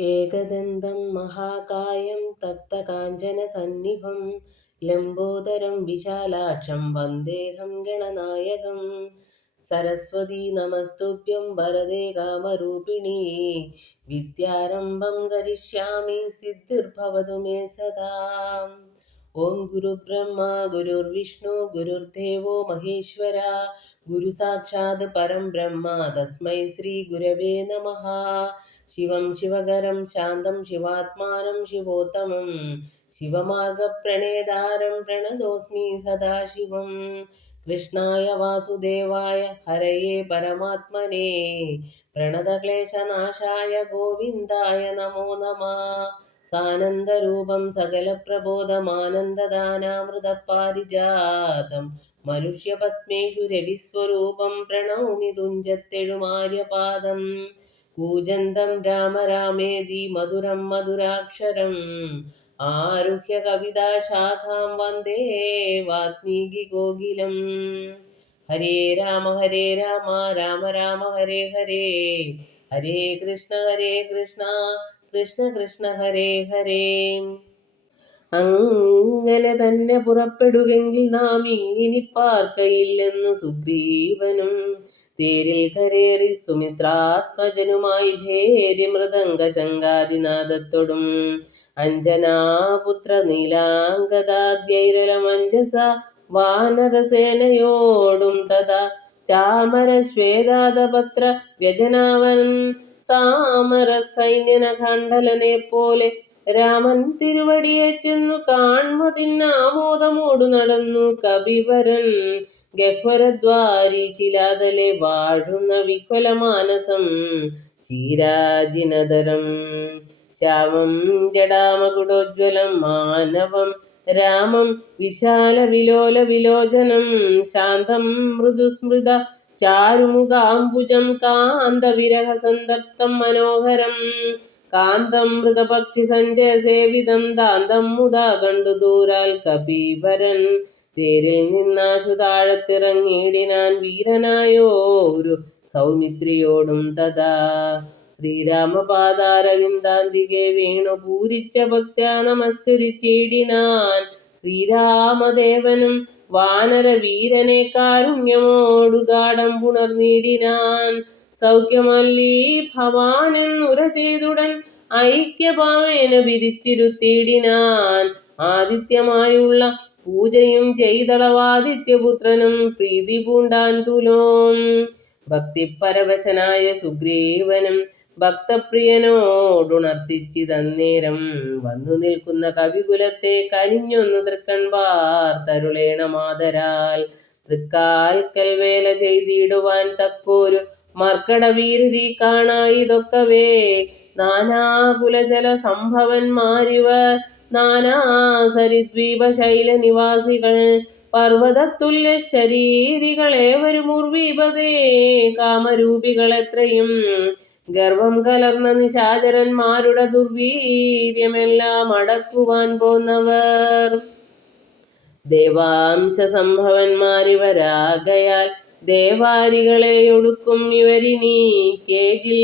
एकदन्तं महाकायं तप्तकाञ्चनसन्निभं लम्बोदरं विशालाक्षं वन्देऽहं गणनायकं। सरस्वती नमस्तुभ्यं वरदे कामरूपिणी विद्यारम्भं करिष्यामि सिद्धिर्भवतु मे सदा। ओं गुरुब्रह्मा गुरुर्विष्णु गुरुर्देवो महेश्वरा गुरुसाक्षात् परं ब्रह्म तस्मै श्री गुरवे नमः। शिवं शिवकरं शान्तं शिवात्मानं शिवोत्तमं शिवमार्गप्रणेतारं प्रणतोऽस्मि सदाशिवं। कृष्णाय वासुदेवाय हरये परमात्मने प्रणतक्लेशनाशाय गोविन्दाय नमो नमः। सानन्दरूपं सकलप्रबोधमानन्ददानामृतपारिजातं मनुष्यपद्मेषु रविस्वरूपं प्रणौमि तुञ्जत्तेळुमार्यपादम्। कूजन्तं राम रामेति मधुरं मधुराक्षरम् आरुह्य कविताशाखां वन्दे वाल्मीकिकोकिलम्। हरे राम राम राम हरे हरे, हरे कृष्ण कृष्ण कृष्ण हरे ഹരേ. അങ്ങനെ തന്നെ പുറപ്പെടുകെങ്കിൽ നാം ഇങ്ങിനി പാർക്കയില്ലെന്നു സുഗ്രീവനും തേരിൽ കരേറി സുമിത്രാത്മജനുമായി ഭേരി മൃദംഗ ശങ്കാദിനാദത്തോടും അഞ്ജനാപുത്ര നീലാംഗദാദ്യൈരലമഞ്ജസ വാനരസേനയോടും തഥാ ചാമരശ്വേതാദപത്ര വ്യജനാവൻ സാമര സൈന്യന ഖണ്ഡലനെ പോലെ രാമൻ തിരുവടിയെ ചെന്നു കാൺമതിന്നാമോദമോടു നടന്നു കപിവരൻ ഗഹ്വരദ്വാരി ശിലാതലെ വാഴുന്ന വിഹ്വലമാനസം ചീരാജിനതരം ശ്യാമം ജടാമകുടോജ്വലം മാനവം രാമം വിശാല വിലോല വിലോചനം ശാന്തം മൃദുസ്മൃത ചാരുമുഖാംബുജം കാന്തവിരഹ സന്തപ്തം മനോഹരം കാന്തം മൃഗപക്ഷി സഞ്ജയ സേവിതം ദാന്തം മുതാ കണ്ടു ദൂരാൽ കപീവരൻ തേരിൽ നിന്നാശു താഴത്തിറങ്ങിയിടിനാൻ വീരനായോരു സൗമിത്രിയോടും തഥാ ശ്രീരാമപാദാരവിന്ദാന്തികെ വീണു പൂരിച്ച ഭക്ത്യാ നമസ്കരിച്ചിടിനാൻ ശ്രീരാമദേവനും വാനര വീരനെ കാരുണ്യമോടു ഗാഠം പുണർന്നിടിനാൻ സൗഖ്യമല്ലീ ഭവാനെന്നുര ചെയ്തുടൻ ഐക്യഭാവേന പിരിച്ചിരുത്തിയിടിനാൻ ആദിത്യമായുള്ള പൂജയും ചെയ്തളവാദിത്യപുത്രനും പ്രീതി പൂണ്ടാൻ തുലോം ഭക്തിപരവശനായ സുഗ്രീവനും ഭക്തപ്രിയനോടുണർത്തിച്ചിതന്നേരം വന്നു നിൽക്കുന്ന കവികുലത്തെ കനിഞ്ഞൊന്നു തൃക്കൺ പാർത്തരുളേണമാതരാൽ തൃക്കാൽക്കൽ വേല ചെയ്തിടുവാൻ തക്കോരു മർക്കടവീരരി കാണായിതൊക്കവേ നാനാകുലജല സംഭവന്മാരിവർ നാനാസരിദ്വീപ ശൈല നിവാസികൾ പർവ്വതത്തുല്യ ശരീരികളേവരും ഉർവീപതേ കാമരൂപികളെത്രയും ഗർവം കലർന്ന നിശാചരന്മാരുടെ ദുർവീര്യമെല്ലാം അടക്കുവാൻ പോന്നവർ ദേവാംശ സംഭവന്മാരിവരാകയാൽ ദേവാരികളെ ഒടുക്കും ഇവരിനി കേജിൽ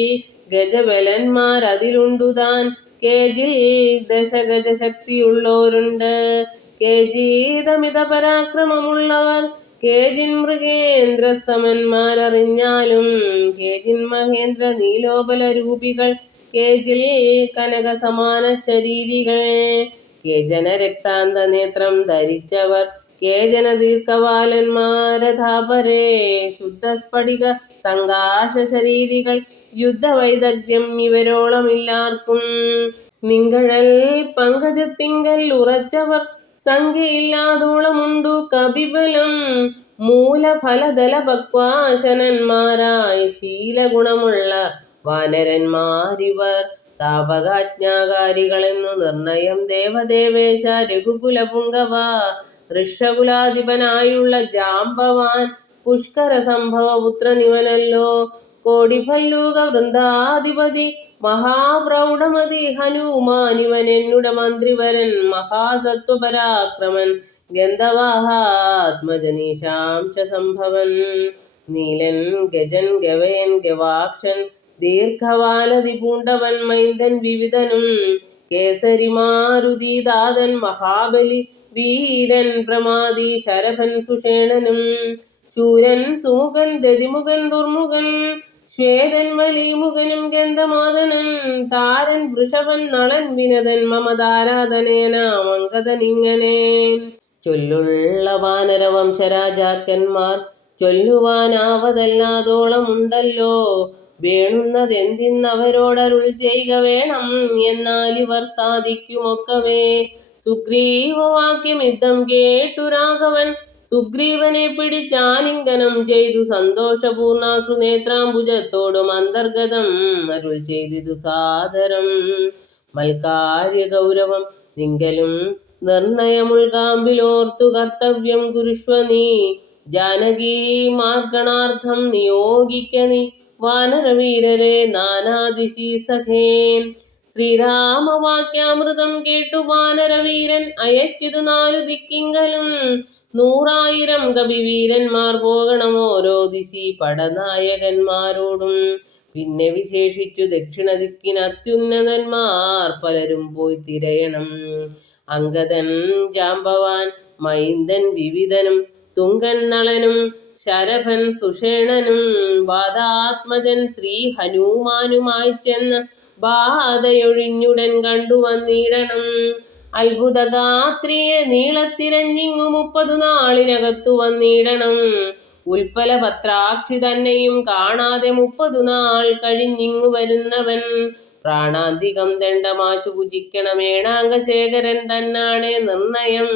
ഗജബലന്മാരതിലുണ്ടുതാൻ കേജിൽ ദശഗജ ശക്തിയുള്ളോരുണ്ട് കേജീതമിത പരാക്രമമുള്ളവർ കേജിൻ മൃഗേന്ദ്ര സമന്മാരറിഞ്ഞാലും കേജിൻ മഹേന്ദ്ര നീലോപല രൂപികൾ കേജിൽ കനക സമാന ശരീരികൾ കേജന രക്താന്ത നേത്രം ധരിച്ചവർ കേജന ദീർഘവാലന്മാരഥാപരേ ശുദ്ധസ്ഫടിക സങ്കാശ ശരീരികൾ യുദ്ധവൈദഗ്ധ്യം ഇവരോളമില്ലാർക്കും നിങ്കഴൽ പങ്കജത്തിങ്കൽ ഉറച്ചവർ സംഖ്യയില്ലാതോളമുണ്ടു കപിബലം മൂലഫലദല ഭക്വാശനന്മാരായ ശീലഗുണമുള്ള വാനരന്മാരിവർ താപകാജ്ഞാകാരികളെന്നു നിർണയം ദേവദേവേശ രഘുകുലപുങ്കവ ഋഷകുലാധിപനായുള്ള ജാംബവാൻ പുഷ്കര സംഭവപുത്രനിവനല്ലോ കോടിഭല്ലൂക വൃന്ദാധിപതി മഹാപ്രൗഢമതി ഹനുമാനിവൻ എന്നുട മന്ത്രിവരൻ മഹാസത്വപരാക്രമൻ ഗന്ധവാഹാത്മജനീശാംശ സംഭവൻ നീലൻ ഗജൻ ഗവയൻ ഗവാക്ഷൻ ദീർഘവാലതി പൂണ്ടവൻ മൈന്ദൻ വിവിധനും കേസരി മാരുതി ദാതൻ മഹാബലി വീരൻ പ്രമാദി ശരഭൻ സുഷേണനും ശൂരൻ സുമുഖൻ ദതിമുഖൻ ദുർമുഖൻ ശ്വേതൻ വലിമുഖനും ഗന്ധമാദനൻ താരൻ വൃഷഭൻ നളൻ വിനതൻ മമതാരാധനേനാമങ്കതനിങ്ങനെ ചൊല്ലുള്ള വാനരവംശരാജാക്കന്മാർ ചൊല്ലുവാനാവതല്ലാതോളമുണ്ടല്ലോ. വേണുന്നതെന്തിന്നവരോടരുൾ ചെയ്യുക വേണം എന്നാലിവർ സാധിക്കുമൊക്കവേ. സുഗ്രീവവാക്യം യുദ്ധം കേട്ടു രാഘവൻ സുഗ്രീവനെ പിടിച്ചാലിംഗനം ചെയ്തു സന്തോഷപൂർണാശ്രുനേത്രാംബുജത്തോടും അന്തർഗതം അരുൾ ചെയ്തിതു സാദരം. മൽക്കാര്യ ഗൗരവം നിങ്കലും നിർണയമുൾകാമ്പിലോർത്തു കർത്തവ്യം കുരുഷ്വ നീ. ജാനകീ മാർഗണാർത്ഥം നിയോഗിക്ക നീ വാനരവീരരെ നാനാദിശി സഖേ. ശ്രീരാമവാക്യാമൃതം കേട്ടു വാനരവീരൻ അയച്ചിതു 4 ദിക്കിങ്കലും 100,000 കവിവീരന്മാർ പോകണം ഓരോ ദിശി പടനായകന്മാരോടും. പിന്നെ വിശേഷിച്ചു ദക്ഷിണ ദിക്കിന് അത്യുന്നതന്മാർ പലരും പോയി തിരയണം. അംഗദൻ ജാംബവാൻ മൈന്ദൻ വിവിധനും തുങ്കൻ നളനും ശരഭൻ സുഷേണനും വാദാത്മജൻ ശ്രീ ഹനുമാനുമായി ചെന്ന് ബാധയൊഴിഞ്ഞുടൻ കണ്ടുവന്നിടണം. അത്ഭുതഗാത്രിയെ നീളത്തിരഞ്ഞിങ്ങു 30 നാളിനകത്തു വന്നിടണം. ഉൽപ്പലപത്രാക്ഷി തന്നെയും കാണാതെ 30 നാൾ കഴിഞ്ഞിങ്ങു വരുന്നവൻ. പ്രാണാന്തികം ദണ്ഡമാശു ഭുജിക്കണം ഏണാംഗശേഖരൻ തന്നാണേ നിർണയം.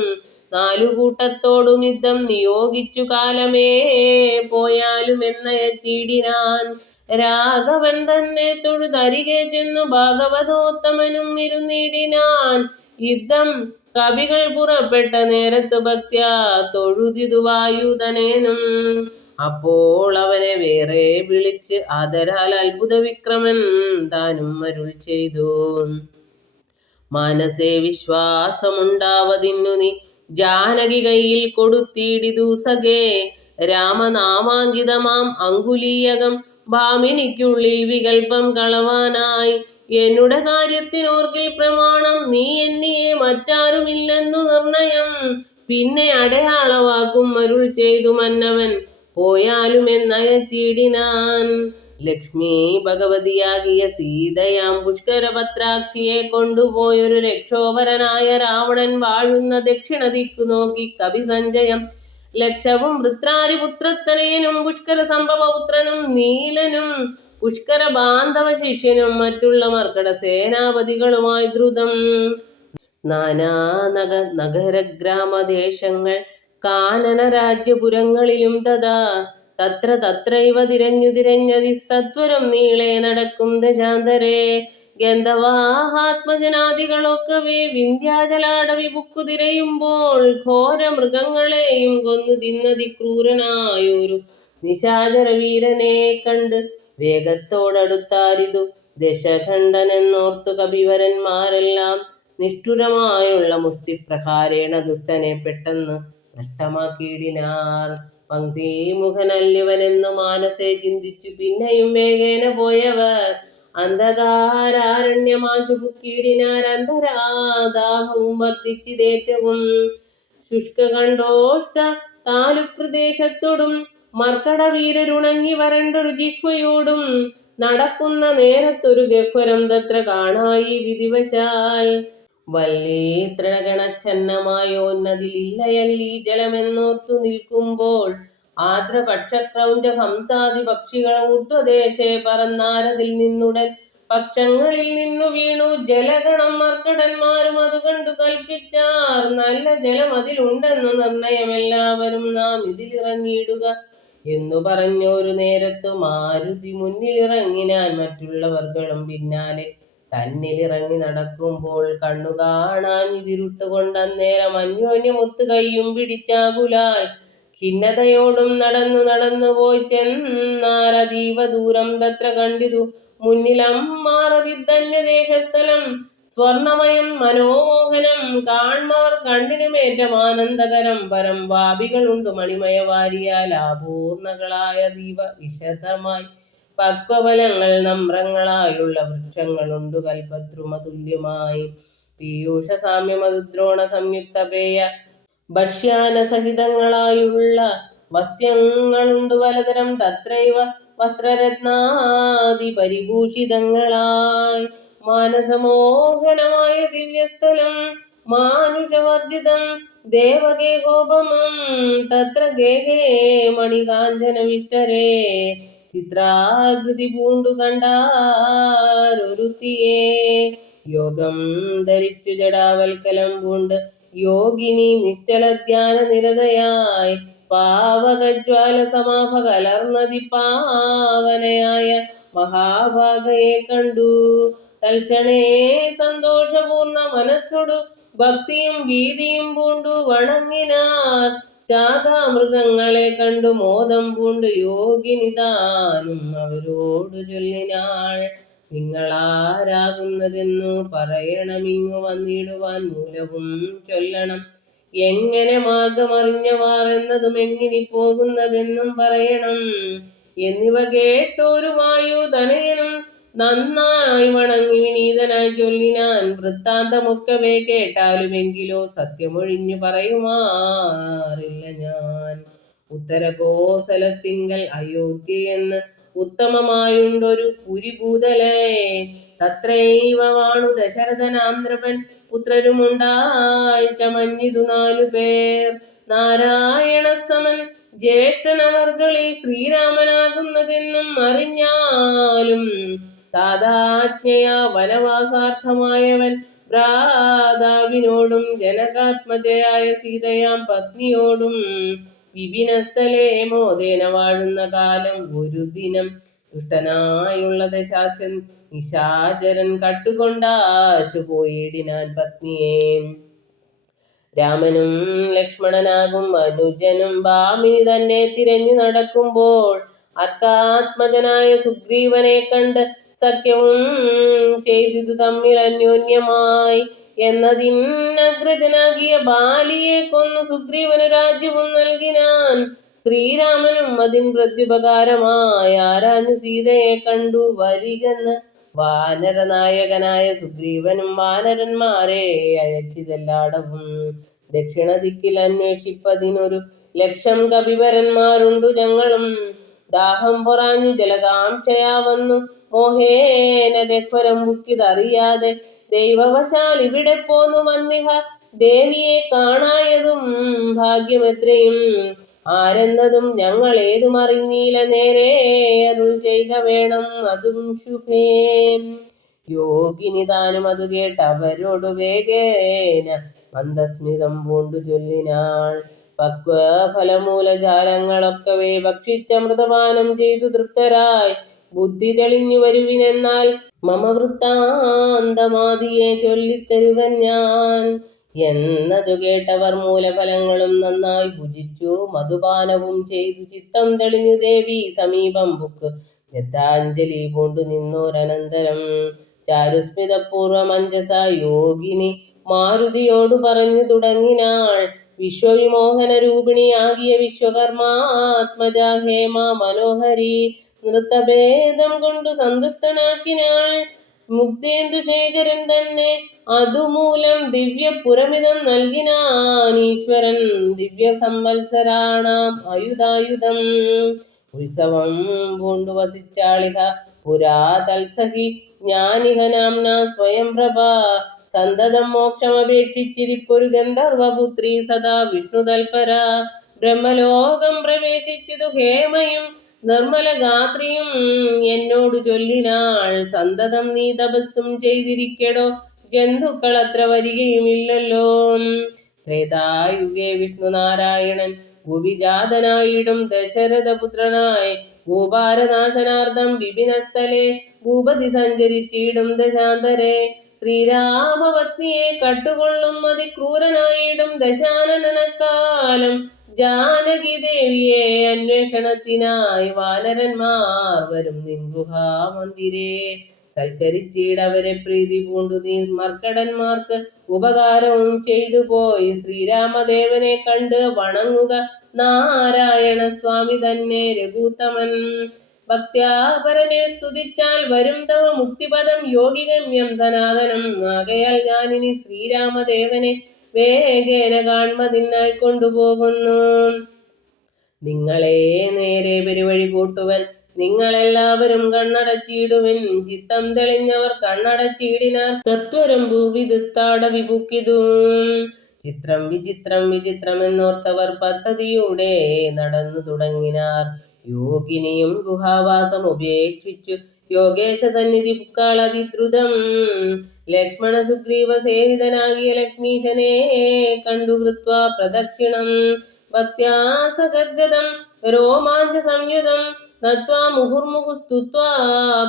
4 കൂട്ടത്തോടും യുദ്ധം നിയോഗിച്ചു കാലമേ പോയാലും എന്നയച്ചിടിനാൻ. രാഘവൻ തന്നെ തൊഴുതരികെ ചെന്നു ഭാഗവതോത്തമനും ഇരുന്നിടിനാൻ. യുദ്ധം കവികൾ പുറപ്പെട്ട നേരത്തു ഭക്ത്യാ തൊഴുതിതു വായുധനേനും. അപ്പോൾ അവനെ വേറെ വിളിച്ച് ആദരാൽ അത്ഭുത വിക്രമൻ താനും അരുൾ ചെയ്തു. മനസ്സേ വിശ്വാസമുണ്ടാവതിന്നു നീ ജാനകി കയ്യിൽ കൊടുത്തിടിതു സഖേ. രാമനാമാങ്കിതമാം അങ്കുലീയകം ഭാമിനിക്കുള്ളിൽ വികൽപ്പം കളവാനായി. എന്നുടെ കാര്യത്തിനോർക്കിൽ പ്രമാണം നീ എന്നിയെ മറ്റാരുമില്ലെന്നു നിർണയം. പിന്നെ അടയാളവാക്കും അരുൾ ചെയ്തു മന്നവൻ പോയാലും എന്നയച്ചിടിനാൻ. ലക്ഷ്മി ഭഗവതിയാകിയ സീതയാം പുഷ്കരപത്രാക്ഷിയെ കൊണ്ടുപോയൊരു രക്ഷോപരനായ രാവണൻ വാഴുന്ന ദക്ഷിണ ദിക്കു നോക്കി കവി സഞ്ജയം ലക്ഷവും വൃത്രാരിപുത്രത്തനയനും പുഷ്കര സംഭവപുത്രനും നീലനും പുഷ്കര ബാന്ധവ ശിഷ്യനും മറ്റുള്ള മർക്കട സേനാപതികളുമായി ദ്രുതം നാനാ നഗരഗ്രാമദേശങ്ങൾ കാനന രാജ്യപുരങ്ങളിലും തഥാ തത്ര തത്രൈവ തിരഞ്ഞതി സത്വരം നീളെ നടക്കും ദശാന്തരേ. ഗന്ധവാഹാത്മജനാദികളൊക്കവേ വിന്ധ്യാചലാടവി ബുക്കു തിരയുമ്പോൾ ഘോര മൃഗങ്ങളെയും കൊന്നു തിന്നതി ക്രൂരനായൊരു നിശാചര വീരനെ കണ്ട് വേഗത്തോടടുത്താരിതു ദശഖണ്ഡനെന്നോർത്തു കപിവരന്മാരെല്ലാം. നിഷ്ഠുരമായുള്ള മുഷ്ടിപ്രഹാരേണ ദുഷ്ടനെ പെട്ടെന്ന് നഷ്ടമാക്കിയിടിനാർ. പങ്ക്തിമുഖനല്ലിവനെന്നു മാനസേ ചിന്തിച്ചു പിന്നെയും വേഗേന പോയവർ അന്ധകാരാരണ്യമാശു പുക്കിയിടിനാർ. അന്ധരാദാഹവും വർദ്ധിച്ചിതേറ്റവും ശുഷ്കകണ്ഠോഷ്ട താലുപ്രദേശത്തോടും മർക്കട വീരരുണങ്ങി വരണ്ടൊരു ജിഹ്വയോടും നടക്കുന്ന നേരത്തൊരു ഗഹ്വരം തത്ര കാണായി വിധിവശാൽ. വല്ലീ തൃണഗണച്ഛന്നമായോന്നതിലില്ലയല്ലീ ജലമെന്നോർത്തു നിൽക്കുമ്പോൾ ആദ്രപക്ഷക്രൗഞ്ച ഹംസാദി പക്ഷികൾ ഊർധ്വദേശേ പറന്നാരതിൽ നിന്നുടൻ പക്ഷങ്ങളിൽ നിന്നു വീണു. ജലഗണം മർക്കടന്മാരും അതു കണ്ടു കൽപ്പിച്ചാർ നല്ല ജലം അതിലുണ്ടെന്നു നിർണയമെല്ലാവരും നാം ഇതിലിറങ്ങിയിടുക എന്നു പറഞ്ഞൊരു നേരത്തു മാരുതി മുന്നിലിറങ്ങിനാൻ. മറ്റുള്ളവർകളും പിന്നാലെ തന്നിലിറങ്ങി നടക്കുമ്പോൾ കണ്ണു കാണാൻ ഇതിരുട്ടുകൊണ്ടന്നേരം അന്യോന്യമൊത്തു കയ്യും പിടിച്ചാകുലാൽ ഖിന്നതയോടും നടന്നു നടന്നു പോയി ചെന്നാർ. അതീവ ദൂരം തത്ര കണ്ടിതു മുന്നിലമ്മാറതിധന്യദേശസ്ഥലം സ്വർണമയം മനോമോഹനം കാൺമവർ കണ്ണിനുമേറ്റം ആനന്ദകരം. പരം വാപികളുണ്ട് മണിമയവാരിയാൽ ആപൂർണകളായ ദീപ വിശദമായി പക്വഫലങ്ങൾ നമ്രങ്ങളായുള്ള വൃക്ഷങ്ങളുണ്ടു കൽപദ്രുമതുല്യമായി. പീയൂഷ സാമ്യ മധുദ്രോണ സംയുക്ത പേയ ഭക്ഷ്യാന സഹിതങ്ങളായുള്ള വസ്ത്യങ്ങളുണ്ടു പലതരം തത്രൈവ വസ്ത്രരത്നാദി പരിഭൂഷിതങ്ങളായി. മാനസമോഹനമായ ദിവ്യസ്ഥലം മാനുഷവർജിതം ദേവഗേഹോപമം തത്ര ഗേഹേ മണികാഞ്ചന വിഷ്ടരേ ചിത്രാകൃതി പൂണ്ടു കണ്ടാരൊരുത്തിയെ. യോഗം ധരിച്ചു ജടാവൽക്കലം പൂണ്ട് യോഗിനി നിശ്ചല ധ്യാന നിരതയായി പാവകജ്വാല സമാഭ കലർന്നതി പാവനയായ മഹാഭാഗയെ കണ്ടു. തൽക്ഷണേ സന്തോഷപൂർണ്ണ മനസ്സൊടു ഭക്തിയും ഭീതിയും പൂണ്ടു വണങ്ങിനാർ. ശാഖാമൃഗങ്ങളെ കണ്ടു മോദം പൂണ്ടു യോഗിനി താനും അവരോടു ചൊല്ലിനാൾ. നിങ്ങളാരാകുന്നതെന്നു പറയണമിങ്ങു വന്നിടുവാൻ മൂലവും ചൊല്ലണം. എങ്ങനെ മാർഗമറിഞ്ഞവാർ എന്നതും എങ്ങിനി പോകുന്നതെന്നും പറയണം. എന്നിവ കേട്ടൊരു വായുതനയനും നന്നായി വണങ്ങി വിനീതനായി ചൊല്ലിനാൻ. വൃത്താന്തമൊക്കവേ കേട്ടാലുമെങ്കിലോ സത്യമൊഴിഞ്ഞു പറയുമാറില്ല ഞാൻ. ഉത്തരകോസലത്തിങ്കൽ അയോധ്യയെന്ന് ഉത്തമമായുണ്ടൊരു പുരി ഭൂതലേ. തത്രൈവ വാണു ദശരഥനാം നൃപൻ പുത്രരുമുണ്ടായി ചമഞ്ഞിതു 4 പേർ. നാരായണസമൻ ജ്യേഷ്ഠനവർകളിൽ ശ്രീരാമനാകുന്നതെന്നും അറിഞ്ഞാലും താതാജ്ഞയാ വനവാസാർത്ഥമായവൻ ഭ്രാതാവിനോടും ജനകാത്മജയായ സീതയാം പത്നിയോടും വിപിനസ്ഥലേ മോദേന വാഴുന്ന കാലം ഒരു ദിനം ദുഷ്ടനായുള്ള ദശാസ്യൻ നിശാചരൻ കട്ടുകൊണ്ടാശു പോയിടിനാൻ പത്നിയെ. രാമനും ലക്ഷ്മണനാകും അനുജനും ഭാമിനി തന്നെ തിരഞ്ഞു നടക്കുമ്പോൾ അർക്കാത്മജനായ സുഗ്രീവനെ കണ്ട് സഖ്യവും ചെയ്തിതു തമ്മിൽ അന്യോന്യമായി. എന്നതിനഗ്രജനാകിയ ബാലിയെ കൊന്നു സുഗ്രീവന് രാജ്യവും നൽകിനാൻ. ശ്രീരാമനും അതിൻ പ്രത്യുപകാരമായി ആരാഞ്ഞു സീതയെ കണ്ടു വരികെന്ന് വാനരനായകനായ സുഗ്രീവനും വാനരന്മാരെ അയച്ചിതെല്ലാടവും. ദക്ഷിണ ദിക്കിൽ അന്വേഷിപ്പതിനൊരു 1,00,000 കപിവരന്മാരുണ്ടു ഞങ്ങളും. ദാഹം പൊറാഞ്ഞു ജലകാംക്ഷയാ വന്നു മോഹേന ഗഹ്വരം ബുക്കിതറിയാതെ ദൈവവശാൽ ഇവിടെ പോന്നു വന്നിഹ ദേവിയെ കാണായതും ഭാഗ്യമെത്രയും. ആരെന്നതും ഞങ്ങൾ ഏതും അറിഞ്ഞീല. നേരെ അരുൾ ചെയ്ക വേണം അതും ശുഭേ. യോഗിനി താനും അതു കേട്ടവരോടു വേഗേന മന്ദസ്മിതം പൂണ്ടു ചൊല്ലിനാൾ. പക്വഫലമൂലജാലങ്ങളൊക്കവേ ഭക്ഷിച്ചമൃതപാനം ചെയ്തു തൃപ്തരായി ബുദ്ധി തെളിഞ്ഞു വരുവിനെന്നാൽ മമ വൃത്താന്തമാദിയെ ചൊല്ലിത്തരുവൻ ഞാൻ. എന്നതു കേട്ടവർ മൂലഫലങ്ങളും നന്നായി ഭുജിച്ചു മധുപാനവും ചെയ്തു ചിത്തം തെളിഞ്ഞു ദേവി സമീപം ബുക്ക് ശ്രദ്ധാഞ്ജലി പൂണ്ടു നിന്നോരനന്തരം ചാരുസ്മിതപൂർവമഞ്ജസ യോഗിനി മാരുതിയോടു പറഞ്ഞു തുടങ്ങിനാൾ. വിശ്വവിമോഹന രൂപിണിയാകിയ വിശ്വകർമാത്മജ ഹേമ മനോഹരി നൃത്തഭേദം കൊണ്ടു സന്തുഷ്ടനാക്കിനാൾ. മുഗ്ധേന്ദുശേഖരൻ തന്നെ അതുമൂലം ദിവ്യപുരമിതം നൽകിനാൻ ഈശ്വരൻ ദിവ്യ സംവത്സരാണാം അയുധായുധം. ഉത്സവം പൂണ്ടു വസിച്ചാളിഹ പുരാ തൽസഹി ജ്ഞാനിഹ നാംന സ്വയംപ്രഭ. സന്തതം മോക്ഷമപേക്ഷിച്ചിരിപ്പൊരു ഗന്ധർവപുത്രി സദാ വിഷ്ണുതൽപര. ബ്രഹ്മലോകം പ്രവേശിച്ചിതു ഹേമയും നിർമ്മല ഗാത്രിയും എന്നോടു ചൊല്ലിനാൾ. സന്തതം നീ തപസ്സും ചെയ്തിരിക്കടോ ജന്തുക്കൾ അത്ര വരികയുമില്ലല്ലോ. ത്രേതായുഗേ വിഷ്ണുനാരായണൻ ഭൂവിജാതനായിടും ദശരഥപുത്രനായി ഭൂഭാരനാശനാർത്ഥം വിപിനസ്ഥലെ ഭൂപതി സഞ്ചരിച്ചിടും ദശാന്തരെ. ശ്രീരാമപത്നിയെ കട്ടുകൊള്ളും അതിക്രൂരനായിടും ദശാനനക്കാലം ജാനകി ദേവിയെ അന്വേഷണത്തിനായി വാനരന്മാർ വരും നിൻ ഗുഹാമന്ദിരേ. സൽക്കരിച്ചിടവരെ പ്രീതി പൂണ്ടു നീ മർക്കടന്മാർക്ക് ഉപകാരവും ചെയ്തു പോയി ശ്രീരാമദേവനെ കണ്ട് വണങ്ങുക നാരായണ സ്വാമി തന്നെ രഘുത്തമൻ. ഭക്ത്യാ പരനെ സ്തുതിച്ചാൽ വരും തവ മുക്തിപദം യോഗിഗമ്യം സനാതനം. ആകയാൽ ഞാനിനി ശ്രീരാമദേവനെ വേഗേന കാൺമതിനായി കൊണ്ടുപോകുന്നു. നിങ്ങളെ നേരെ പെരുവഴി കൂട്ടുവൻ, നിങ്ങളെല്ലാവരും കണ്ണടച്ചിടുവിൻ. ചിത്തം തെളിഞ്ഞവർ കണ്ണടച്ചിടിനാർ, സത്വരം ഭൂവിധസ്ഥാട വിപുക്കിതും. ചിത്രം വിചിത്രം വിചിത്രമെന്നോർത്തവർ പദ്ധതിയുടെ നടന്നു തുടങ്ങിനാർ. യോഗിനിയും ഗുഹാവാസം ഉപേക്ഷിച്ചു യോഗേശ സന്നിധി പുക്കാളതിദ്രുതം. ലക്ഷ്മണ സുഗ്രീവ സേവിതനാകിയ ലക്ഷ്മീശനെ കണ്ടു കൃത്വാ പ്രദക്ഷിണം. ഭക്ത്യാ സഗദ്ഗദം രോമാഞ്ച സംയുതം നത്വാ മുഹുർമുഹു സ്തുത്വാ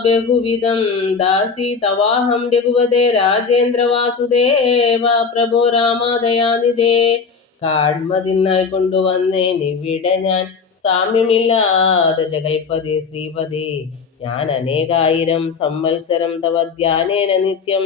ബഹുവിധം. ദാസി തവാഹം രഘുപതേ രാജേന്ദ്ര വാസുദേവ പ്രഭോ രാമദയാനിധേ. കാൺമതിനായി കൊണ്ടുവന്നേനിവിടെ ഞാൻ, സാമ്യമില്ലാതെ ജഗൽപതി ശ്രീപതി. ഞാൻ അനേകായിരം സംവത്സരം തവ ധ്യാനേന നിത്യം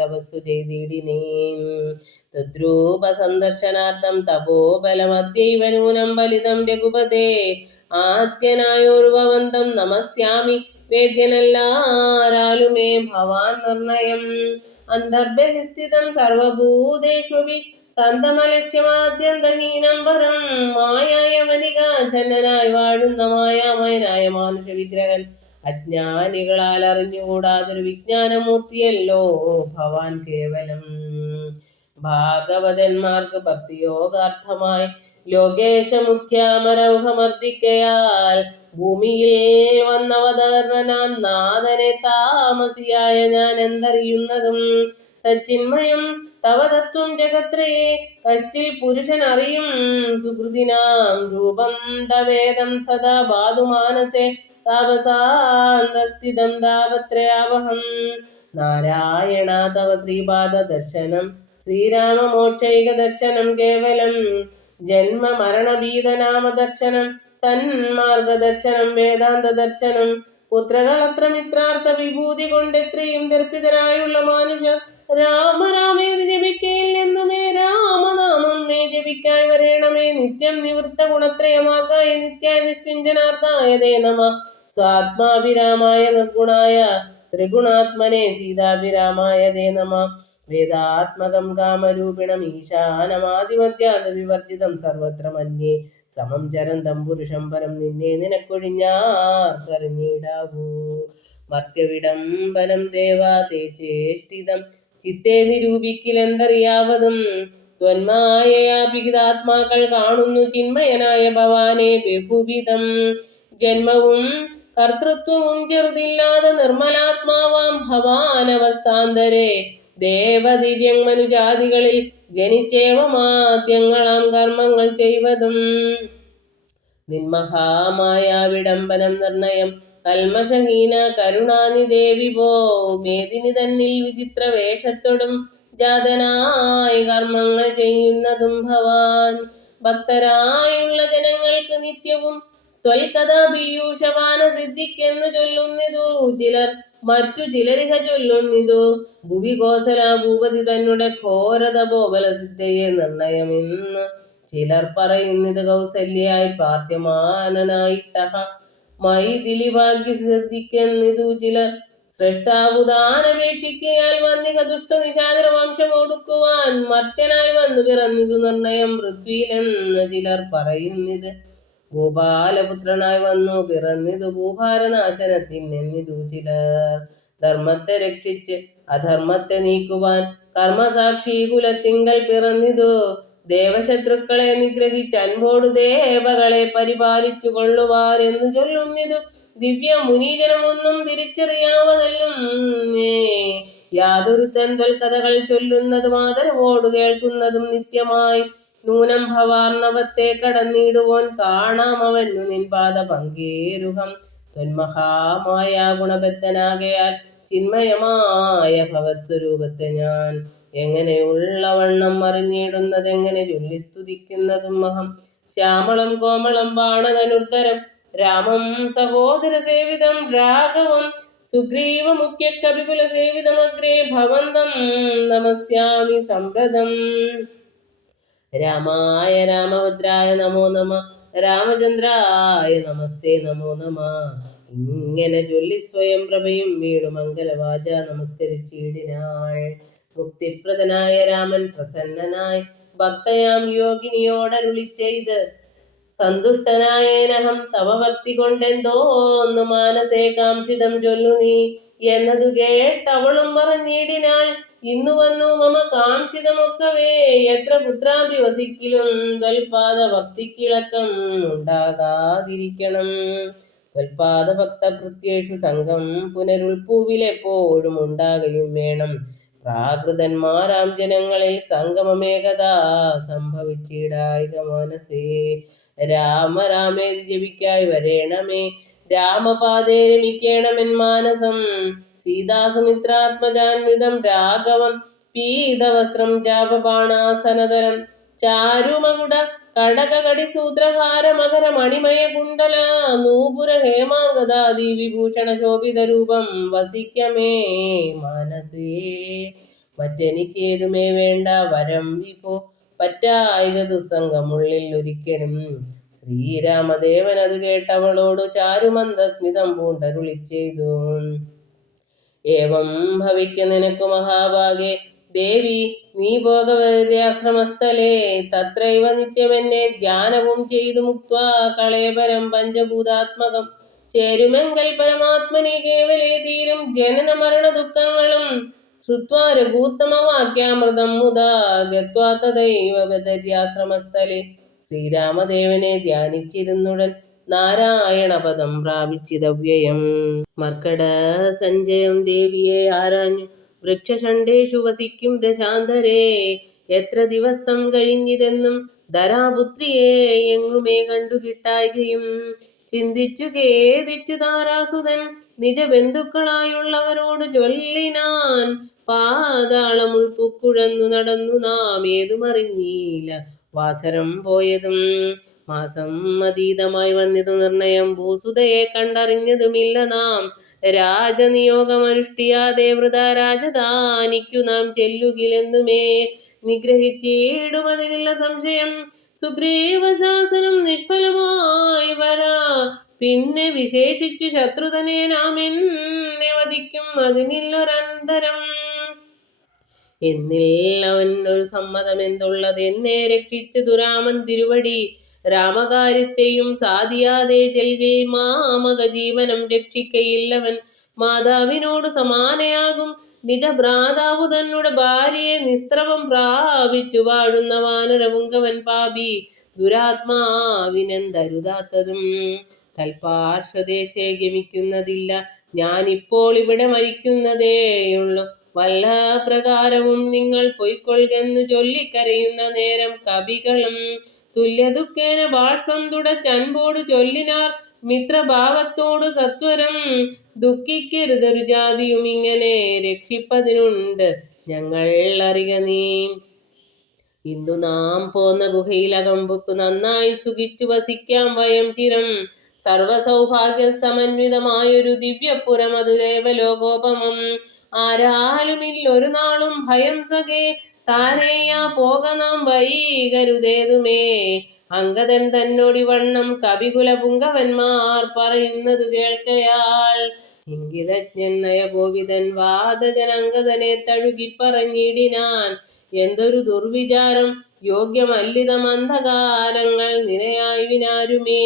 തപസ്സു ചെയ്തിടിനേൻ. തദ്രൂപ സന്ദർശനാർത്ഥം തപോബലമദ്യൈവ നൂനം ഫലിതം രഘുപതേ. ആദ്യനായോർവവന്തം നമസ്യാമി വേദ്യനല്ലാരാലുമേ ഭവാൻ നിർണയം. അന്തർബഹിസ്ഥിതം സർവഭൂതേഷ്വപി സന്തമലക്ഷ്യമാദ്യന്തഹീനം പരം. മായായ വനികാചന്നനായി വാഴുന്ന മായാമയനായ മാനുഷ വിഗ്രഹൻ. അജ്ഞാനികളാൽ അറിഞ്ഞുകൂടാതൊരു വിജ്ഞാനമൂർത്തിയല്ലോ ഭവാൻ കേവലം. ഭാഗവതന്മാർക്ക് ഭക്തിയോഗാർത്ഥമായി ലോകേശമുഖ്യാമരൗഹമർദ്ദിക്കയാൽ ഭൂമിയിൽ വന്നവതീർണനാം നാഥനെ താമസിയായ ഞാൻ എന്തറിയുന്നതും. സച്ചിന്മയം തവ തത്വം ജഗത്രയെ കശ്ചിൽ പുരുഷൻ അറിയും സുഹൃതിനാം രൂപം തവേദം സദാ ബാധുമാനസേ താപസാന്തസ്ഥിതം താപത്രയാവഹം. നാരായണ തവ ശ്രീപാദ ദർശനം ശ്രീരാമമോക്ഷൈക ദർശനം കേവലം. ജന്മ മരണഭീതനാമ ദർശനം സന്മാർഗ ദർശനം വേദാന്ത ദർശനം. പുത്രകളത്ര മിത്രാർത്ഥ വിഭൂതി കൊണ്ടെത്രയും ദർപ്പിതരായുള്ള മാനുഷർ രാമരാമേതി ജപിക്കയിൽ നിന്നുമേ രാമനാമം മേ ജപിക്കായി വരേണമേ നിത്യം. നിവൃത്ത ഗുണത്രയമാർഗായ നിത്യായ നിഷ്കിഞ്ചനാർത്ഥായ തേ നമ. സ്വാത്മാഭിരാമായ നിർഗുണായ ത്രിഗുണാത്മനെ സീതാഭിരാമായ തേ നമ. വേദാത്മകം കാമരൂപിണം ഈശാനമാദിമധ്യാന്ത വിവർജിതം സർവത്ര മന്യേ സമം ചരന്തം പുരുഷം പരം. നിന്നെ നിനക്കൊഴിഞ്ഞാർക്കറിഞ്ഞിടാവൂ. മർത്യവിടംബനം ദേവാ തേ ചേഷ്ടിതം ചിത്തേ നിരൂപിക്കിലെന്തറിയാവതും. ത്വന്മായയാപിഹിതാത്മാക്കൾ കാണുന്നു ചിന്മയനായ ഭവാനെ ബഹുവിധം. ജന്മവും കർത്തൃത്വവും ചെറുതില്ലാതെ നിർമ്മലാത്മാവാം ഭവാനവസ്ഥാന്തരെ. ദേവദിര്യങ്മനുജാതികളിൽ ജനിച്ചേവമാദ്യങ്ങളാം കർമ്മങ്ങൾ ചെയ്വതും. നിന്മഹാമായ വിടംബനം നിർണയം കൽമഷഹീന കരുണാനിധേ വിഭോ. മേദിനി തന്നിൽ വിചിത്ര വേഷത്തോടും ജാതനായി കർമ്മങ്ങൾ ചെയ്യുന്നതും ഭവാൻ. ഭക്തരായുള്ള ജനങ്ങൾക്ക് നിത്യവും ത്വൽകഥാപീയൂഷപാന സിദ്ധിക്കെന്നു ചൊല്ലുന്നിതു ചിലർ, മറ്റു ചിലരിഹ ചൊല്ലുന്നിതു ഭുവി കോസല ഭൂപതി തന്നെ ഘോരതപോബല സിദ്ധയെ നിർണയമെന്ന്. ചിലർ പറയുന്നിത് കൗസല്യായി പാർത്ഥ്യമാനനായിട്ടഹ മൈഥിലി ഭാഗ്യ സിദ്ധിക്കെന്നിതു ചിലർ. സൃഷ്ടാവുദാനപേക്ഷിക്കയാൽ വന്നിഹ ദുഷ്ട നിശാചര വംശം ഒടുക്കുവാൻ മർത്യനായി വന്നു പിറന്നിതു നിർണയം പൃഥ്വിയിലെന്ന് ചിലർ പറയുന്നിത്. ഭൂപാലപുത്രനായി വന്നു പിറന്നിതു ഭൂഭാരനാശനത്തിനെന്നിതു ചിലർ. ധർമ്മത്തെ രക്ഷിച്ച് അധർമ്മത്തെ നീക്കുവാൻ കർമ്മസാക്ഷി കുലത്തിങ്കൽ പിറന്നിതു. ദേവശത്രുക്കളെ നിഗ്രഹിച്ച് അൻപോടു ദേവകളെ പരിപാലിച്ചു കൊള്ളുവാൻ എന്ന് ചൊല്ലുന്നിതു. ദിവ്യ മുനീജനമൊന്നും തിരിച്ചറിയാവതല്ലും യാതൊരുത്തൻ ത്വൽക്കഥകൾ ചൊല്ലുന്നതും ആദരവോടു കേൾക്കുന്നതും നിത്യമായി. നൂനം ഭവാർണവത്തെ കടന്നിടുവോൻ കാണാം അവനു നിൻപാദ പങ്കേരുഹം. ത്വന്മഹാമായ ഗുണബദ്ധനാകയാൽ ചിന്മയമായ ഭവത്സ്വരൂപത്തെ ഞാൻ എങ്ങനെയുള്ളവണ്ണം അറിഞ്ഞിടുന്നതെങ്ങനെ ചൊല്ലി സ്തുതിക്കുന്നതും അഹം. ശ്യാമളം കോമളം ബാണധനുർധരം രാമം സഹോദര സേവിതം രാഘവം സുഗ്രീവ മുഖ്യ കപികുല സേവിതമഗ്രേ ഭവന്തം നമസ്യാമി സംപ്രദം. രാമായ രാമഭദ്രായ നമോ നമ. രാമചന്ദ്രായ നമസ്തേ നമോ നമ. ഇങ്ങനെ ചൊല്ലി സ്വയം പ്രഭയും വീണു മംഗലവാച നമസ്കരിച്ചിടിനാൾ. മുക്തിപ്രദനായ രാമൻ പ്രസന്നനായി ഭക്തയാം യോഗിനിയോടരുളി ചെയ്ത്, സന്തുഷ്ടനായേനഹം തവ ഭക്തി കൊണ്ടെന്തോന്നു മാനസേ കാംക്ഷിതം ചൊല്ലു നീ എന്നതു കേട്ടവളും പറഞ്ഞിടിനാൾ. ഇന്നു വന്നു മമ കാംക്ഷിതമൊക്കവേ, എത്ര പുത്രാഭി വസിക്കിലും ത്വൽപാദ ഭക്തിക്കിളക്കം ഉണ്ടാകാതിരിക്കണം. ത്വൽപാദ ഭക്ത ഭൃത്യേഷു സംഘം പുനരുൾപ്പൂവിലെപ്പോഴും ഉണ്ടാകുകയും വേണം. പ്രാകൃതന്മാരാം ജനങ്ങളിൽ സംഗമമേകഥാ സംഭവിച്ചിടായിക മനസേ. രാമ രാമേതി ജപിക്കായി വരേണമേ, രാമപാദേ രമിക്കേണമെൻ മാനസം. സീതാസുമിത്രാത്മജാന്വിതം രാഘവം പീതവസ്ത്രം ചാപബാണാസനതരം ചാരുമകുട കടകകടിസൂത്രഹാര മകര മണിമയ കുണ്ടല നൂപുര ഹേമാംഗദാദി വിഭൂഷണ ശോഭിത രൂപം വസിക്കമേ മനസേ. മറ്റെനിക്കേതുമേ വേണ്ട വരം വിഭോ, പറ്റായിക ദുസ്സംഗമുള്ളിൽ ഒരിക്കലും. ശ്രീരാമദേവൻ അത് കേട്ടവളോടു ചാരുമന്ദസ്മിതം പൂണ്ടരുളി ചെയ്തു, ഏവം ഭവിക്ക നിനക്കു മഹാഭാഗേ ദേവി, നീ ഭോഗവര്യാശ്രമസ്ഥലേ തത്രൈവ നിത്യമെന്നെ ധ്യാനവും ചെയ്തു മുക്ത്വാ കളേബരം പഞ്ചഭൂതാത്മകം. ചേരുമെങ്കൽ പരമാത്മനി കേവലേ തീരും ജനന മരണ ദുഃഖങ്ങളും. ശ്രുത്വാ രഘൂത്തമവാക്യാമൃതം മുദാ ഗത്വാ തദൈവ ബദര്യാശ്രമസ്ഥലേ. ശ്രീരാമദേവനെ ധ്യാനിച്ചിരുന്നുടൻ നാരായണപദം പ്രാപിച്ചിതവ്യയം. മർക്കട സഞ്ജയം ദേവിയെ ആരാഞ്ഞു, വൃക്ഷഷണ്ടേഷു വസിക്കും ദശാന്തരേ. എത്ര ദിവസം കഴിഞ്ഞിതെന്നും ധരാപുത്രിയെ എങ്ങുമേ കണ്ടുകിട്ടായികയും. ചിന്തിച്ചു ഖേദിച്ചു താരാസുതൻ നിജ ബന്ധുക്കളായുള്ളവരോട് ചൊല്ലിനാൻ, പാതാളം ഉൾപ്പുക്കുഴന്നു നടന്നു നാം ഏതുമറിഞ്ഞീല വാസരം പോയതും. മാസം അതീതമായി വന്നിതു നിർണയം, ഭൂസുതയെ കണ്ടറിഞ്ഞതുമില്ല നാം. രാജനിയോഗമനുഷ്ഠിയാതെ വൃത രാജധാനിക്കു നാം ചെല്ലുകിലെന്നുമേ നിഗ്രഹിച്ചിടുമതിനില്ല സംശയം. സുഗ്രീവശാസനം നിഷ്ഫലമായി വരാ, പിന്നെ വിശേഷിച്ചു ശത്രുതനെ നാം എന്നെ വധിക്കും അതിനില്ലൊരന്തരം. എന്നിൽ അവൻ ഒരു സമ്മതമെന്തുള്ളത്, എന്നെ രക്ഷിച്ചതു രാമൻ തിരുവടി. രാമകാര്യത്തെയും സാധിയാതെ ചെൽകിൽ മാമക ജീവനം രക്ഷിക്കയില്ലവൻ. മാതാവിനോട് സമാനയാകും നിജ ഭ്രാതാവു തന്നുടെ ഭാര്യയെ നിസ്ത്രവം പ്രാപിച്ചു വാഴുന്ന വാനരപുങ്കവൻ പാപി. ദുരാത്മാവിനെന്തരുതാത്തതും തൽപാർശ്വദേശേ ഗമിക്കുന്നതില്ല. ഞാനിപ്പോൾ ഇവിടെ മരിക്കുന്നതേയുള്ളു, വല്ല പ്രകാരവും നിങ്ങൾ പൊയ്ക്കൊള്ളുകെന്നു ചൊല്ലിക്കരയുന്ന നേരം കവികളും തുല്യദുഃഖേന ബാഷ്പം തുടച്ചൻപോടു ചൊല്ലിനാർ, മിത്രഭാവത്തോടു സത്വരം ദുഃഖിക്കരുതൊരു ജാതിയും ഇങ്ങനെ രക്ഷിപ്പതിനുണ്ട് ഞങ്ങൾ അറിക നീ. ഇന്നു നാം പോന്ന ഗുഹയിലകമ്പുക്കു നന്നായി സുഖിച്ചു വസിക്കാം വയം ചിരം. സർവസൗഭാഗ്യ സമന്വിതമായൊരു ദിവ്യപുരം അതു ദേവലോകോപമം. ആരാലുമില്ലൊരു നാളും ഭയം സഖേ, താരേയാ പോക നാം വൈകരുതേതുമേ. അങ്കദൻ തന്നോടിവണ്ണം കവികുല പുങ്കവന്മാർ പറയുന്നതു കേൾക്കയാൽ. ഇംഗിതജ്ഞൻ നയകോപിതൻ വാദജൻ അങ്കദനെ തഴുകിപ്പറഞ്ഞിടിനാൻ, എന്തൊരു ദുർവിചാരം യോഗ്യമല്ലിതമന്ധകാരങ്ങൾ നിനയായി വിനാരുമേ.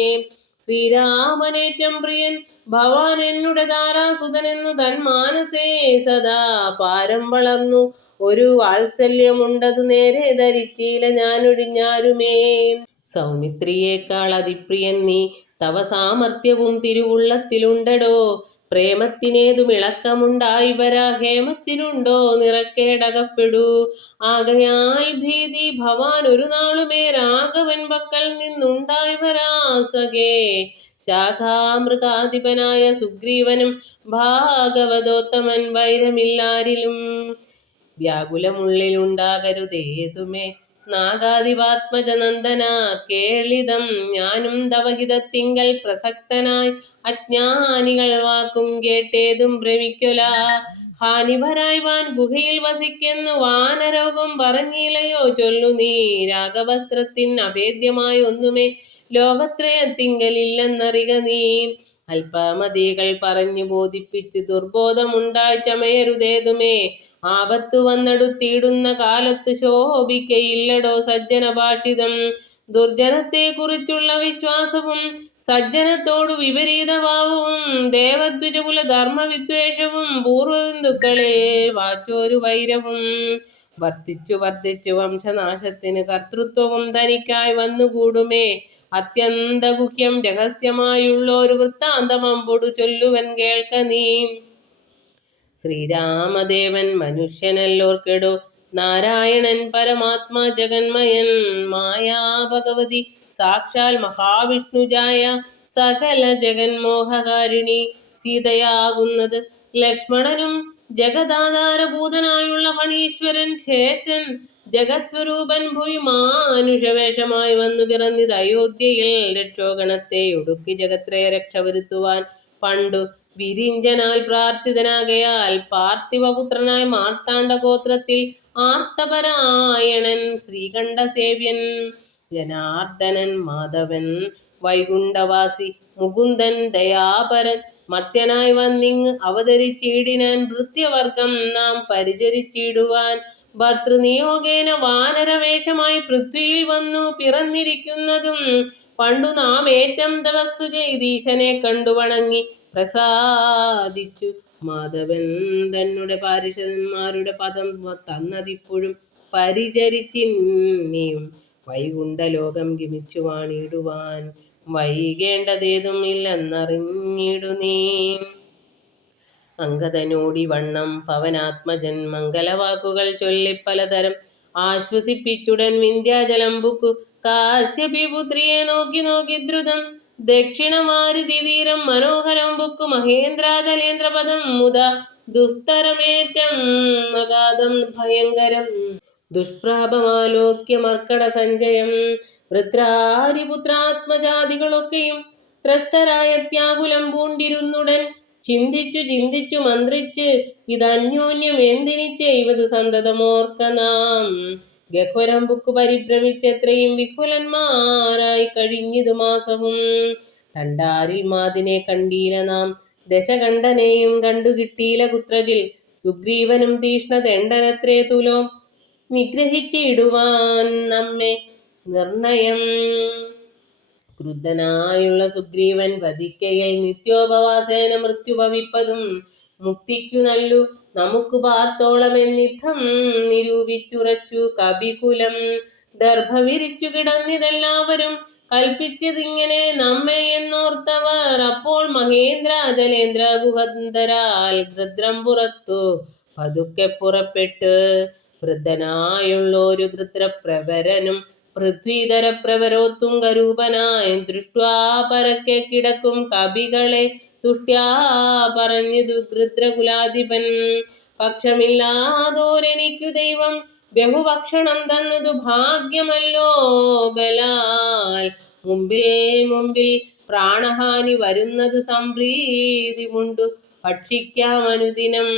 ശ്രീരാമനേറ്റം പ്രിയൻ ഭവാൻ എന്നുടെ താരാസുതനെന്നു തൻ മാനസേ സദാ പാരം വളർന്നു ഒരു വാത്സല്യമുണ്ടതു നേരെ ധരിച്ചീല ഞാനൊഴിഞ്ഞാരുമേ. സൗമിത്രിയേക്കാൾ അതിപ്രിയൻ നീ, തവ സാമർത്ഥ്യവും തിരുവുള്ളത്തിലുണ്ടടോ. പ്രേമത്തിനേതും ഇളക്കമുണ്ടായി വരാ, ഹേമത്തിനുണ്ടോ നിറക്കേടകപ്പെടൂ. ആകയാൽ ഭീതി ഭവാൻ ഒരു നാളുമേ രാഘവൻ പക്കൽ നിന്നുണ്ടായി വരാ സഖേ. ശാഖാമൃഗാധിപനായ സുഗ്രീവനും ഭാഗവതോത്തമൻ വൈരമില്ലാരിലും. വ്യാകുലമുള്ളിലുണ്ടാകരുതേതുമേ നാഗാധിപാത്മജനന്ദന. കേളിതം ഞാനും തവഹിതത്തിങ്കൽ പ്രസക്തനായി, അജ്ഞാനികൾ വാക്കും കേട്ടേതും ഭ്രമിക്കൊല. ഹാനിവരായി വാൻ ഗുഹയിൽ വസിക്കെന്നു വാനരോഗം പറഞ്ഞില്ലയോ ചൊല്ലു നീ. രാഗവസ്ത്രത്തിൻ അഭേദ്യമായി ഒന്നുമേ ലോകത്രയത്തിങ്കലില്ലെന്നറിക നീ. അല്പമതികൾ പറഞ്ഞു ബോധിപ്പിച്ച് ദുർബോധമുണ്ടായി ചമയരുതേതുമേ. ആപത്തു വന്നെടുത്തിടുന്ന കാലത്ത് ശോഭിക്കയില്ലടോ സജ്ജന ഭാഷിതം. ദുർജനത്തെ കുറിച്ചുള്ള വിശ്വാസവും സജ്ജനത്തോടു വിപരീത ഭാവവും ദേവദ്വിജകുല ധർമ്മവിദ്വേഷവും പൂർവബന്ധുക്കളിൽ വാച്ചോരു വൈരവും വർദ്ധിച്ചു വർദ്ധിച്ചു വംശനാശത്തിന് കർത്തൃത്വവും തനിക്കായി വന്നുകൂടുമേ. അത്യന്തഗുഹ്യം രഹസ്യമായുള്ളൊരു വൃത്താന്തമമ്പൊടു ചൊല്ലുവൻ കേൾക്ക നീ. ശ്രീരാമദേവൻ മനുഷ്യനല്ലോർക്കെടോ നാരായണൻ പരമാത്മാ ജഗന്മയൻ. മായാ ഭഗവതി സാക്ഷാൽ മഹാവിഷ്ണുജായ സകല ജഗന്മോഹകാരിണി സീതയാകുന്നത്. ലക്ഷ്മണനും ജഗദാധാരഭൂതനായുള്ള ഫണീശ്വരൻ ശേഷൻ ജഗത് സ്വരൂപൻ ഭൂയി മാനുഷവേഷമായി വന്നു പിറന്നിത് അയോധ്യയിൽ. രക്ഷോഗണത്തെ ഒടുക്കി ജഗത്രയ രക്ഷ വരുത്തുവാൻ പണ്ടു വിരിഞ്ചനാൽ പ്രാർത്ഥിതനാകയാൽ പാർത്ഥിവപുത്രനായ മാർത്താണ്ഡ ഗോത്രത്തിൽ ആർത്തപരായണൻ ശ്രീകണ്ഠസേവ്യൻ ജനാർദ്ദനൻ മാധവൻ വൈകുണ്ഠവാസി മുകുന്ദൻ ദയാപരൻ മർത്യനായി വന്നിങ് അവതരിച്ചിടിനാൻ ഭൃത്യവർഗം നാം പരിചരിച്ചിടുവാൻ. ഭർതൃനിയോഗേന വാനരവേഷമായി പൃഥ്വിയിൽ വന്നു പിറന്നിരിക്കുന്നതും പണ്ടു നാം ഏറ്റം തപസ്സു ചെയ്തീശനെ കണ്ടു വണങ്ങി പ്രസാദിച്ചു മാധവൻ തന്നെ പാരിഷദന്മാരുടെ പദം തന്നതിപ്പോഴും പരിചരിച്ചിന്നിയും വൈകുണ്ഠലോകം ഗമിച്ചു വാണിടുവാൻ വൈകേണ്ടതേതും ഇല്ലെന്നറിഞ്ഞിടു നീ. അങ്കദനോടി വണ്ണം പവനാത്മജൻ മംഗലവാക്കുകൾ ചൊല്ലിപ്പലതരം ആശ്വസിപ്പിച്ചുടൻ വിന്ധ്യാചലം ബുക്കു കാശ്യപിപുത്രിയെ നോക്കി നോക്കി ദ്രുതം. ദക്ഷിണമാരുതിതീരം മനോഹരം ബുക്കു മഹേന്ദ്രാചലേന്ദ്രപദം മുത ദുസ്തരമേറ്റം അഗാധം ഭയങ്കരം ദുഷ്പ്രാപമാലോക്യ മർക്കട സഞ്ചയം. വൃത്രാരിപുത്രാത്മജാതികളൊക്കെയും ത്രസ്തരായത്യാകുലം പൂണ്ടിരുന്നുടൻ ചിന്തിച്ചു ചിന്തിച്ചു മന്ത്രിച്ച് ഇതന്യോന്യം എന്തിനി ചെയ്വതു സന്തതമോർക്ക നാം. ഗഹ്വരം ബുക്കു പരിഭ്രമിച്ചെത്രയും വിഹുലന്മാരായി കഴിഞ്ഞിതു മാസവും. കണ്ടാരിൽ മാതിനെ കണ്ടീല നാം ദശകണ്ഠനെയും കണ്ടു കിട്ടീല കുത്രജിൽ. സുഗ്രീവനും തീഷ്ണദണ്ഡനത്രേ തുലോം നിഗ്രഹിച്ചിടുവാൻ നമ്മെ നിർണയം. ക്രുദ്ധനായുള്ള സുഗ്രീവൻ വധിക്കയിൽ നിത്യോപവാസേന മൃത്യു ഭവിപ്പതും മുക്തിക്കു നല്ലു നമുക്ക് പാർത്തോളമെന്നിത്തം നിരൂപിച്ചുറച്ചു കപികുലം. ദർഭ വിരിച്ചു കിടന്നിതെല്ലാവരും കൽപ്പിച്ചതിങ്ങനെ നമ്മെ എന്നോർത്തവർ. അപ്പോൾ മഹേന്ദ്രാചലേന്ദ്ര ഗുഹന്തരാൽ ഗൃദ്രം പുറത്തു പതുക്കെ പുറപ്പെട്ട് വൃദ്ധനായുള്ളൊരു ഗൃത്രപ്രവരനും പൃഥ്വീധര പ്രവരോത്തുംഗരൂപനായി ദൃഷ്ട്വാ പരക്കെ കിടക്കും കപികളെ തുഷ്ട്യാ പറഞ്ഞതു ഗൃദ്രകുലാധിപൻ. പക്ഷമില്ലാതോരെനിക്കു ദൈവം ബഹുഭക്ഷണം തന്നതു ഭാഗ്യമല്ലോ ബലാൽ. മുമ്പിൽ മുമ്പിൽ പ്രാണഹാനി വരുന്നതു സംപ്രീതിമുണ്ടു ഭക്ഷിക്കാമനുദിനം.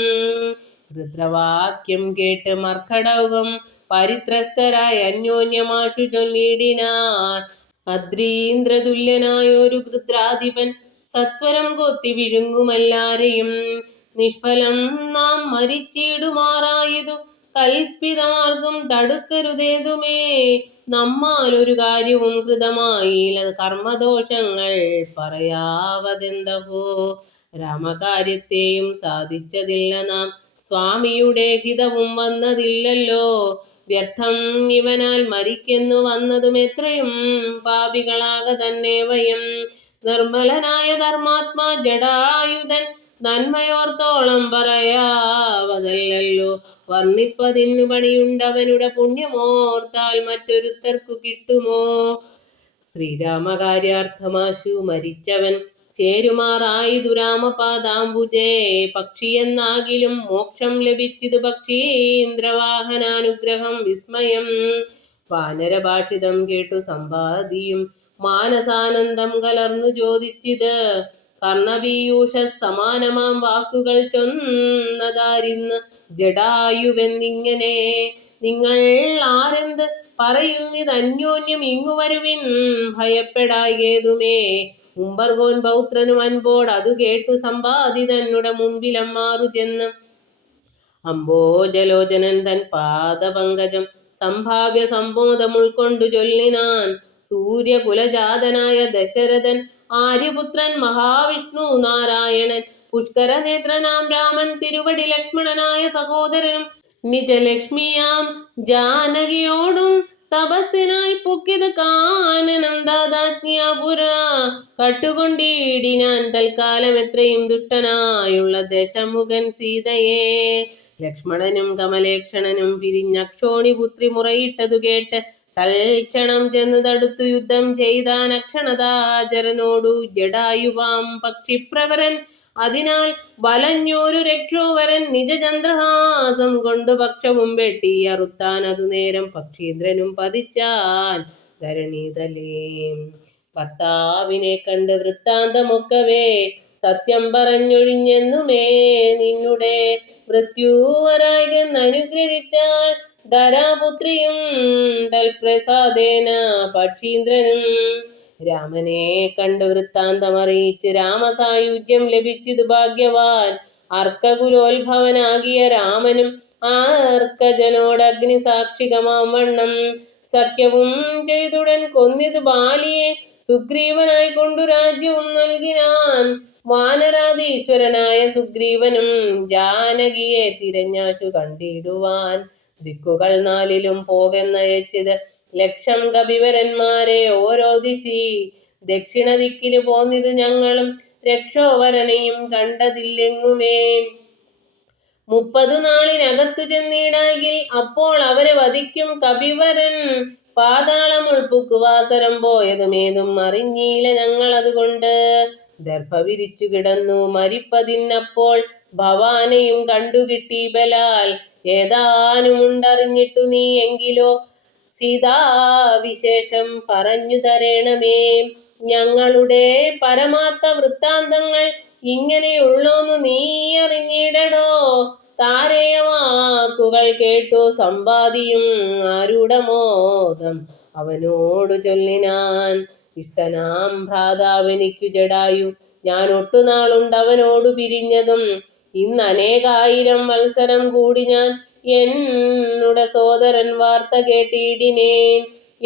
ഗൃദ്രവാക്യം കേട്ട് മർക്കടകം പരിത്രസ്തരായി അന്യോന്യമാശു ചൊല്ലിടിനാർ. അദ്രീന്ദ്രതുല്യനായൊരു ഗൃദ്രാധിപൻ സത്വരം കൊത്തി വിഴുങ്ങുമെല്ലാരെയും. നിഷ്ഫലം നാം മരിച്ചിടുമാറായതു കൽപ്പിതമാർഗം തടുക്കരുതേതുമേ. നമ്മാലൊരു കാര്യവും കൃതമായില്ല കർമ്മദോഷങ്ങൾ പറയാവതെന്തഹോ. രാമകാര്യത്തെയും സാധിച്ചതില്ല നാം സ്വാമിയുടെ ഹിതവും വന്നതില്ലല്ലോ. വ്യർത്ഥം ഇവനാൽ മരിക്കെന്നു വന്നതും എത്രയും പാപികളാക തന്നെ വയം. നിർമ്മലനായ ധർമാത്മാ ജടായുധൻ നന്മയോർത്തോളം പറയാവതല്ലോ. വർണ്ണിപ്പതിന്നു പണിയുണ്ടവനുടെ പുണ്യമോർത്താൽ മറ്റൊരുത്തർക്കു കിട്ടുമോ. ശ്രീരാമകാര്യാർത്ഥമാശു മരിച്ചവൻ ചേരുമാറായിതു രാമപാദാംബുജേ. പക്ഷിയെന്നാകിലും മോക്ഷം ലഭിച്ചിതു പക്ഷീന്ദ്രവാഹനാനുഗ്രഹം വിസ്മയം. വാനരഭാഷിതം കേട്ടു സമ്പാദിയും മാനസാനന്ദം കലർന്നു ചോദിച്ചിത്. കർണപീയൂഷ സമാനമാം വാക്കുകൾ ചൊന്നതാരിന്ന് ജടായുവെന്നിങ്ങനെ. നിങ്ങൾ ആരെന്ത് പറയുന്നിതന്യോന്യം ഇങ്ങു വരുവിൻ ഭയപ്പെടായേതുമേ. ഉമ്പർകോൻ പൗത്രനും അൻപോട് അതു കേട്ടു സമ്പാദി തന്നുടെ മുൻപിലമ്മാറു ചെന്ന് അംബോജലോചനൻ തൻ പാദപങ്കജം സംഭാവ്യ സംബോധം ഉൾക്കൊണ്ടു ചൊല്ലിനാൻ. സൂര്യകുലജാതനായ ദശരഥൻ, ആര്യപുത്രൻ മഹാവിഷ്ണു നാരായണൻ, പുഷ്കരനേത്രനാം രാമൻ, തിരുവടി ലക്ഷ്മണനായ സഹോദരനും നിജലക്ഷ്മിയാം ജാനകിയോടും തപസ്സിനായി പൊക്കിത് കാനനം ദാതാജ്ഞാപുര കട്ടുകൊണ്ടിടിനാൻ തൽക്കാലം എത്രയും ദുഷ്ടനായുള്ള ദശമുഖൻ സീതയെ. ലക്ഷ്മണനും കമലേക്ഷണനും പിരിഞ്ഞക്ഷോണിപുത്രി മുറയിട്ടതു കേട്ട് തൽക്ഷണം ചെന്ന് തടുത്തു യുദ്ധം ചെയ്താൻ അക്ഷണതാചരനോടു ജടായുവാം പക്ഷിപ്രവരൻ. അതിനാൽ വലഞ്ഞോരു രക്ഷോവരൻ നിജചന്ദ്രഹാസം കൊണ്ടു പക്ഷവും വെട്ടി അറുത്താൻ. അതു നേരം പക്ഷീന്ദ്രനും പതിച്ചാൻ ധരണീതലേ. ഭർത്താവിനെ കണ്ട് വൃത്താന്തമൊക്കവേ സത്യം പറഞ്ഞൊഴിഞ്ഞെന്നുമേ നിന്നുടെ മൃത്യുവരായികെന്നനുഗ്രഹിച്ചാൽ ധരാപുത്രിയും തൽപ്രസാദേന പക്ഷീന്ദ്രനും. രാമനെ കണ്ട് വൃത്താന്തമറിയിച്ച് രാമസായുജ്യം ലഭിച്ചതു ഭാഗ്യവാൻ അർക്കകുലോത്ഭവനാകിയ രാമനും അർക്കജനോടഗ്നി സാക്ഷികമാം വണ്ണം സഖ്യവും ചെയ്തുടൻ കൊന്നിതു ബാലിയെ സുഗ്രീവനായി കൊണ്ടു രാജ്യവും നൽകിനാൻ. വാനരാധീശ്വരനായ സുഗ്രീവനും ജാനകിയെ തിരഞ്ഞാശു കണ്ടിടുവാൻ ദിക്കുകൾ നാലിലും പോകെന്നയച്ചിത് ലക്ഷം കപിവരന്മാരെ ഓരോ ദിശി. ദക്ഷിണ ദിക്കിന് പോന്നിതു ഞങ്ങളും രക്ഷോവരനെയും കണ്ടതില്ലെങ്ങുമേ. 30 നാളിനകത്തു ചെന്നിടാകിൽ അപ്പോൾ അവരെ വധിക്കും കപിവരൻ. പാതാളം ഉൾപ്പുക്കുവാസരം പോയതുമേതും അറിഞ്ഞീല ഞങ്ങളതുകൊണ്ട് ദർഭ വിരിച്ചു കിടന്നു മരിപ്പതിന്നപ്പോൾ ഭവാനെയും കണ്ടുകിട്ടി ബലാൽ. ഏതാനുമുണ്ടറിഞ്ഞിട്ടു നീ എങ്കിലോ സീതാവിശേഷം പറഞ്ഞു തരേണമേ. ഞങ്ങളുടെ പരമാർത്ഥ വൃത്താന്തങ്ങൾ ഇങ്ങനെയുള്ളോന്നു നീ അറിഞ്ഞിടടോ. താരേയ വാക്കുകൾ കേട്ടു സമ്പാദിയും ആരൂഢമോദം അവനോടു ചൊല്ലിനാൻ. ഇഷ്ടനാം ഭ്രാതാവെനിക്കു ജടായു, ഞാൻ ഒട്ടുനാളുണ്ടവനോടു പിരിഞ്ഞതും. ഇന്നനേകായിരം വത്സരം കൂടി ഞാൻ എന്നുടെ സോദരൻ വാർത്ത കേട്ടിടിനേൻ.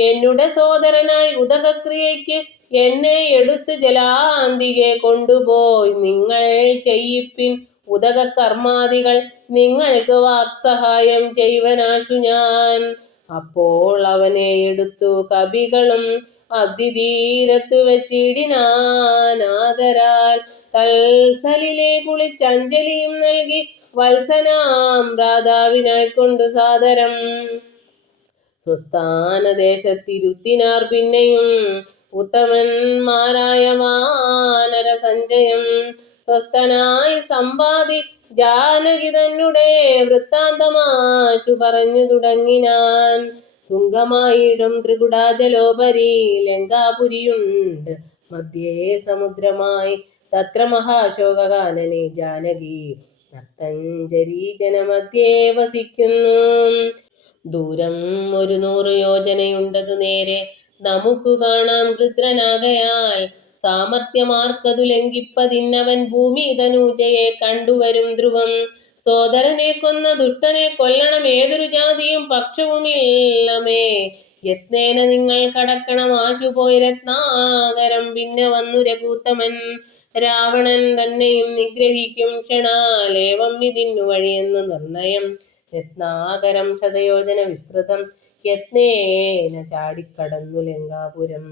എന്നുടെ സോദരനായി ഉദകക്രിയയ്ക്ക് എന്നെ എടുത്തു ജലാന്തികെ കൊണ്ടുപോയി നിങ്ങൾ ചെയ്യിപ്പിൻ ഉദക കർമാദികൾ. നിങ്ങൾക്ക് വാക്സഹായം ചെയ്വനാശു ഞാൻ. അപ്പോൾ അവനെ എടുത്തു കപികളും അബ്ധിതീരത്തു വെച്ചിടിനാനാദരാൽ. തൽസലിലെ കുളിച്ചഞ്ജലിയും നൽകി വത്സനാം ഭ്രാതാവിനായി കൊണ്ടു സാദരം സ്വസ്ഥാനദേശത്തിരുത്തിനാർ. പിന്നെയും ഉത്തമന്മാരായ വാനര സഞ്ജയം സ്വസ്ഥനായി സമ്പാദി ജാനകി തന്നുടെ വൃത്താന്തമാശു പറഞ്ഞു തുടങ്ങിനാൻ. തുങ്കമായിടും ത്രികുടാജലോപരി ലങ്കാപുരിയുണ്ട് മധ്യേ സമുദ്രമായി. തത്ര മഹാശോകകാനനെ ജാനകി നക്തഞ്ജരീജനമധ്യേ വസിക്കുന്നു. ദൂരം 100 യോജനയുണ്ടതു നേരെ നമുക്കു കാണാം രുദ്രനാകയാൽ. സാമർത്ഥ്യമാർക്കതു ലംഘിപ്പതിന്നവൻ ഭൂമി തനൂജയെ കണ്ടുവരും ധ്രുവം. സോദരനെ കൊന്ന ദുഷ്ടനെ കൊല്ലണം ഏതൊരു ജാതിയും പക്ഷവുമില്ലമേ. യത്നേന നിങ്ങൾ കടക്കണം ആശുപോയി രത്നാകരം. പിന്നെ വന്നു രഘുത്തമൻ രാവണൻ തന്നെയും നിഗ്രഹിക്കും ക്ഷണാലേവം ഇതിന്നു വഴിയെന്നു നിർണയം. രത്നാകരം ശതയോജന വിസ്തൃതം യത്നേന ചാടിക്കടന്നു ലങ്കാപുരം.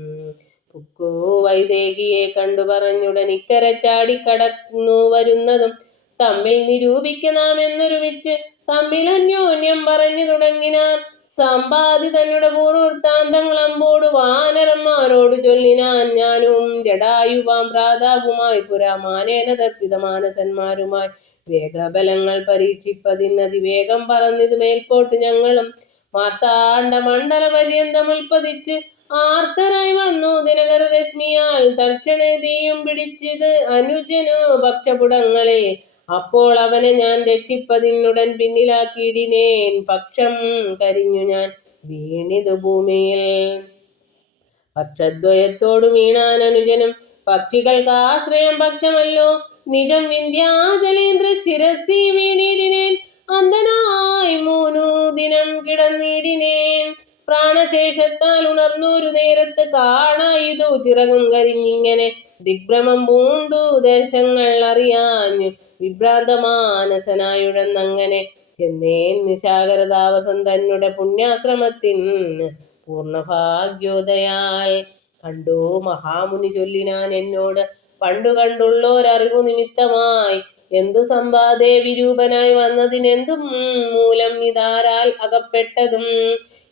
പുക്കു വൈദേഹിയെ കണ്ടു പറഞ്ഞുടൻ ഇക്കര ചാടിക്കടന്നു വരുന്നതും തമ്മിൽ നിരൂപിക്ക നാം എന്നൊരുമിച്ച് തമ്മിൽ അന്യോന്യം പറഞ്ഞു തുടങ്ങിനാർ. സമ്പാദി തന്നുടെ പൂർവൃത്താന്തങ്ങൾ അമ്പോടു വാനരന്മാരോട് ചൊല്ലിനാൻ. ഞാനും ജടായുവാം ഭ്രാതാവുമായി പുരാമാനേന തർപ്പിത മാനസന്മാരുമായി വേഗബലങ്ങൾ പരീക്ഷിപ്പതിനതിവേഗം പറന്നിതു മേൽപോട്ട് ഞങ്ങളും. മാർത്താണ്ഡ മണ്ഡല പര്യന്തമുൽപ്പതിച്ച് ആർത്തരായി വന്നു ദിനകര രശ്മിയാൽ. തൽക്ഷണേ തീയും പിടിച്ചിത് അനുജനു പക്ഷപുടങ്ങളിൽ. അപ്പോൾ അവനെ ഞാൻ രക്ഷിപ്പതിനുടൻ പിന്നിലാക്കിയിടിനേൻ. പക്ഷം കരിഞ്ഞു ഞാൻ വീണിതു ഭൂമിയിൽ. പക്ഷദ്വയത്തോടു വീണാൻ അനുജനും പക്ഷികൾക്കാശ്രയം പക്ഷമല്ലോ നിജം വിന്ധ്യാചലേന്ദ്ര ശിരസി വീണിടിനേൻ അന്ധനായി 3 ദിനം കിടന്നിടിനേൻ പ്രാണശേഷത്താൽ ഉണർന്നൊരു നേരത്ത് കാണായിതു ചിറകും കരിഞ്ഞിങ്ങനെ ദിഗ്ഭ്രമം പൂണ്ടു ദേശങ്ങൾ അറിയാഞ്ഞു വിഭ്രാന്തമാനസനായുഴന്നങ്ങനെ ചെന്നേൻ നിശാകരതാവസൻ തന്നെ പുണ്യാശ്രമത്തിൻ പൂർണ്ണഭാഗ്യോദയാൽ കണ്ടു മഹാമുനി ചൊല്ലിനാൻ എന്നോട് പണ്ടു കണ്ടുള്ളോരറിവു നിമിത്തമായി എന്തു സമ്പാദേ വിരൂപനായി വന്നതിനെന്തും മൂലം ഇതാരാൽ അകപ്പെട്ടതും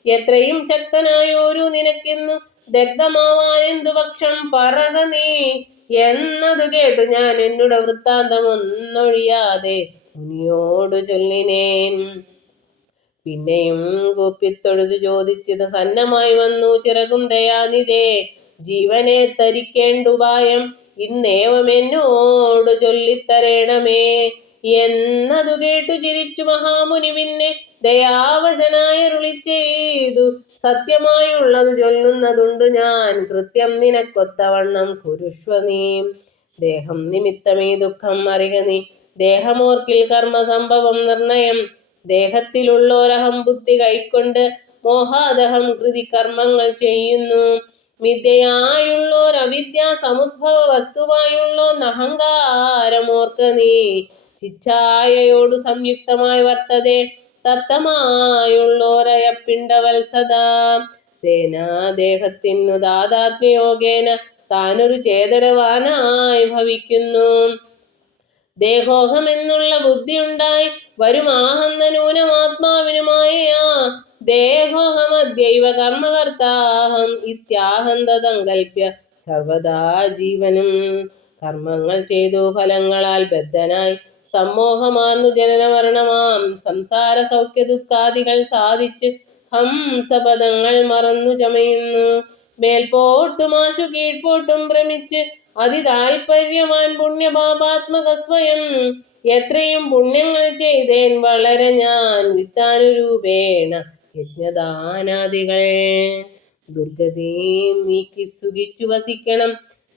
എത്രയും ശക്തനായോരു നിനക്കിന്നു ദഗ്ധമാവാൻ എന്തു പക്ഷം പറക നീ എന്നതു കേട്ടു ഞാൻ എന്നുടെ വൃത്താന്തം ഒന്നൊഴിയാതെ മുനിയോടു ചൊല്ലിനേൻ. പിന്നെയും കൂപ്പിത്തൊഴുതു ചോദിച്ചത് സന്നമായി വന്നു ചിറകും ദയാനിധേ ജീവനെ തരിക്കേണ്ടുപായം ഇന്നേവം എന്നോടു ചൊല്ലിത്തരേണമേ എന്നതു കേട്ടു ചിരിച്ചു മഹാമുനി പിന്നെ ദയാവശനായരുളി ചെയ്തു സത്യമായുള്ളതു ചൊല്ലുന്നതുണ്ടു ഞാൻ കൃത്യം നിനക്കൊത്തവണ്ണം കുരുഷ്വ നീ ദേഹം നിമിത്തമീ ദുഃഖം അറിക നീ ദേഹമോർക്കിൽ കർമ്മ സംഭവം നിർണയം ദേഹത്തിലുള്ളോരഹം ബുദ്ധി കൈക്കൊണ്ട് മോഹാദഹം കൃതി കർമ്മങ്ങൾ ചെയ്യുന്നു മിഥ്യയായുള്ളോരവിദ്യാ സമുദ്ഭവ വസ്തുവായുള്ളോന്നഹങ്കാരമോർക്ക നീ ചിച്ഛായയോടു സംയുക്തമായി വർത്തതേ തപ്തമായുള്ളോരയപ്പിണ്ടവത്സദാ തേന ദേഹത്തിനു താദാത്മ്യയോഗേന താനൊരു ചേതനവാനായി ഭവിക്കുന്നു ദേഹോഹമെന്നുള്ള ബുദ്ധിയുണ്ടായി വരുമാഹന്ത നൂനമാത്മാവിനുമായയാ ദേഹോഹമദ്യൈവ കർമ്മകർത്താഹം ഇത്യാഹന്തതങ്കൽപ്യ സർവദാ ജീവനും കർമ്മങ്ങൾ ചെയ്തു ഫലങ്ങളാൽ ബദ്ധനായി സമ്മോഹമാർന്നു ജനനമരണമാം സംസാര സൗഖ്യ ദുഃഖാദികൾ സാധിച്ച് ഹംസപദങ്ങൾ മറന്നു ചമയുന്നു മേൽപോട്ടും ആശു കീഴ്പോട്ടും ഭ്രമിച്ച് അതിതാൽപര്യവാൻ പുണ്യപാപാത്മക സ്വയം എത്രയും പുണ്യങ്ങൾ ചെയ്തേൻ വളരെ ഞാൻ വിത്താനുരൂപേണ യജ്ഞദാനാദികൾ ദുർഗതി നീക്കി സുഖിച്ചു വസിക്കണം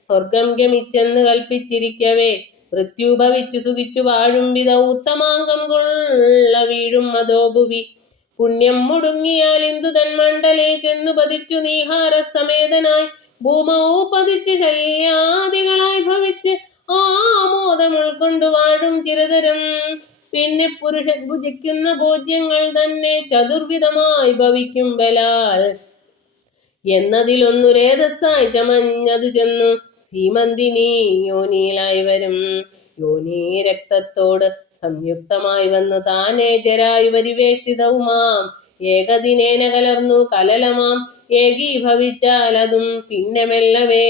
സ്വർഗം ഗമിച്ചെന്ന് കൽപ്പിച്ചിരിക്കവേ മൃത്യുഭവിച്ചു സുഖിച്ചു വാഴും വിധ ഉത്തമാംഗം കൊള്ള വീഴും മതോഭുവി പുണ്യം മുടുങ്ങിയാൽ ഇന്ദു തന്മണ്ഡലേ ചെന്നു പതിച്ചു നീഹാര സമേതനായി ഭൂമൗ പതിച്ച് ശല്യാദികളായി ഭവിച്ച് ആമോദം ഉൾക്കൊണ്ടു വാഴും ചിരതരം പിന്നെ പുരുഷൻ ഭുജിക്കുന്ന ഭോജ്യങ്ങൾ തന്നെ ചതുർവിധമായി ഭവിക്കും ബലാൽ എന്നതിലൊന്നു രേതസ്സായി ചമഞ്ഞതു ചെന്നു സീമന്തിനി യോനിയിലായി വരും യോനി രക്തത്തോട് സംയുക്തമായി വന്നു താനേ ജരായു പരിവേഷ്ടിതവുമാം ഏകദിനേന കലർന്നു കലലമാം ഏകീഭവിച്ചാൽ അതും പിന്നെ മെല്ലവേ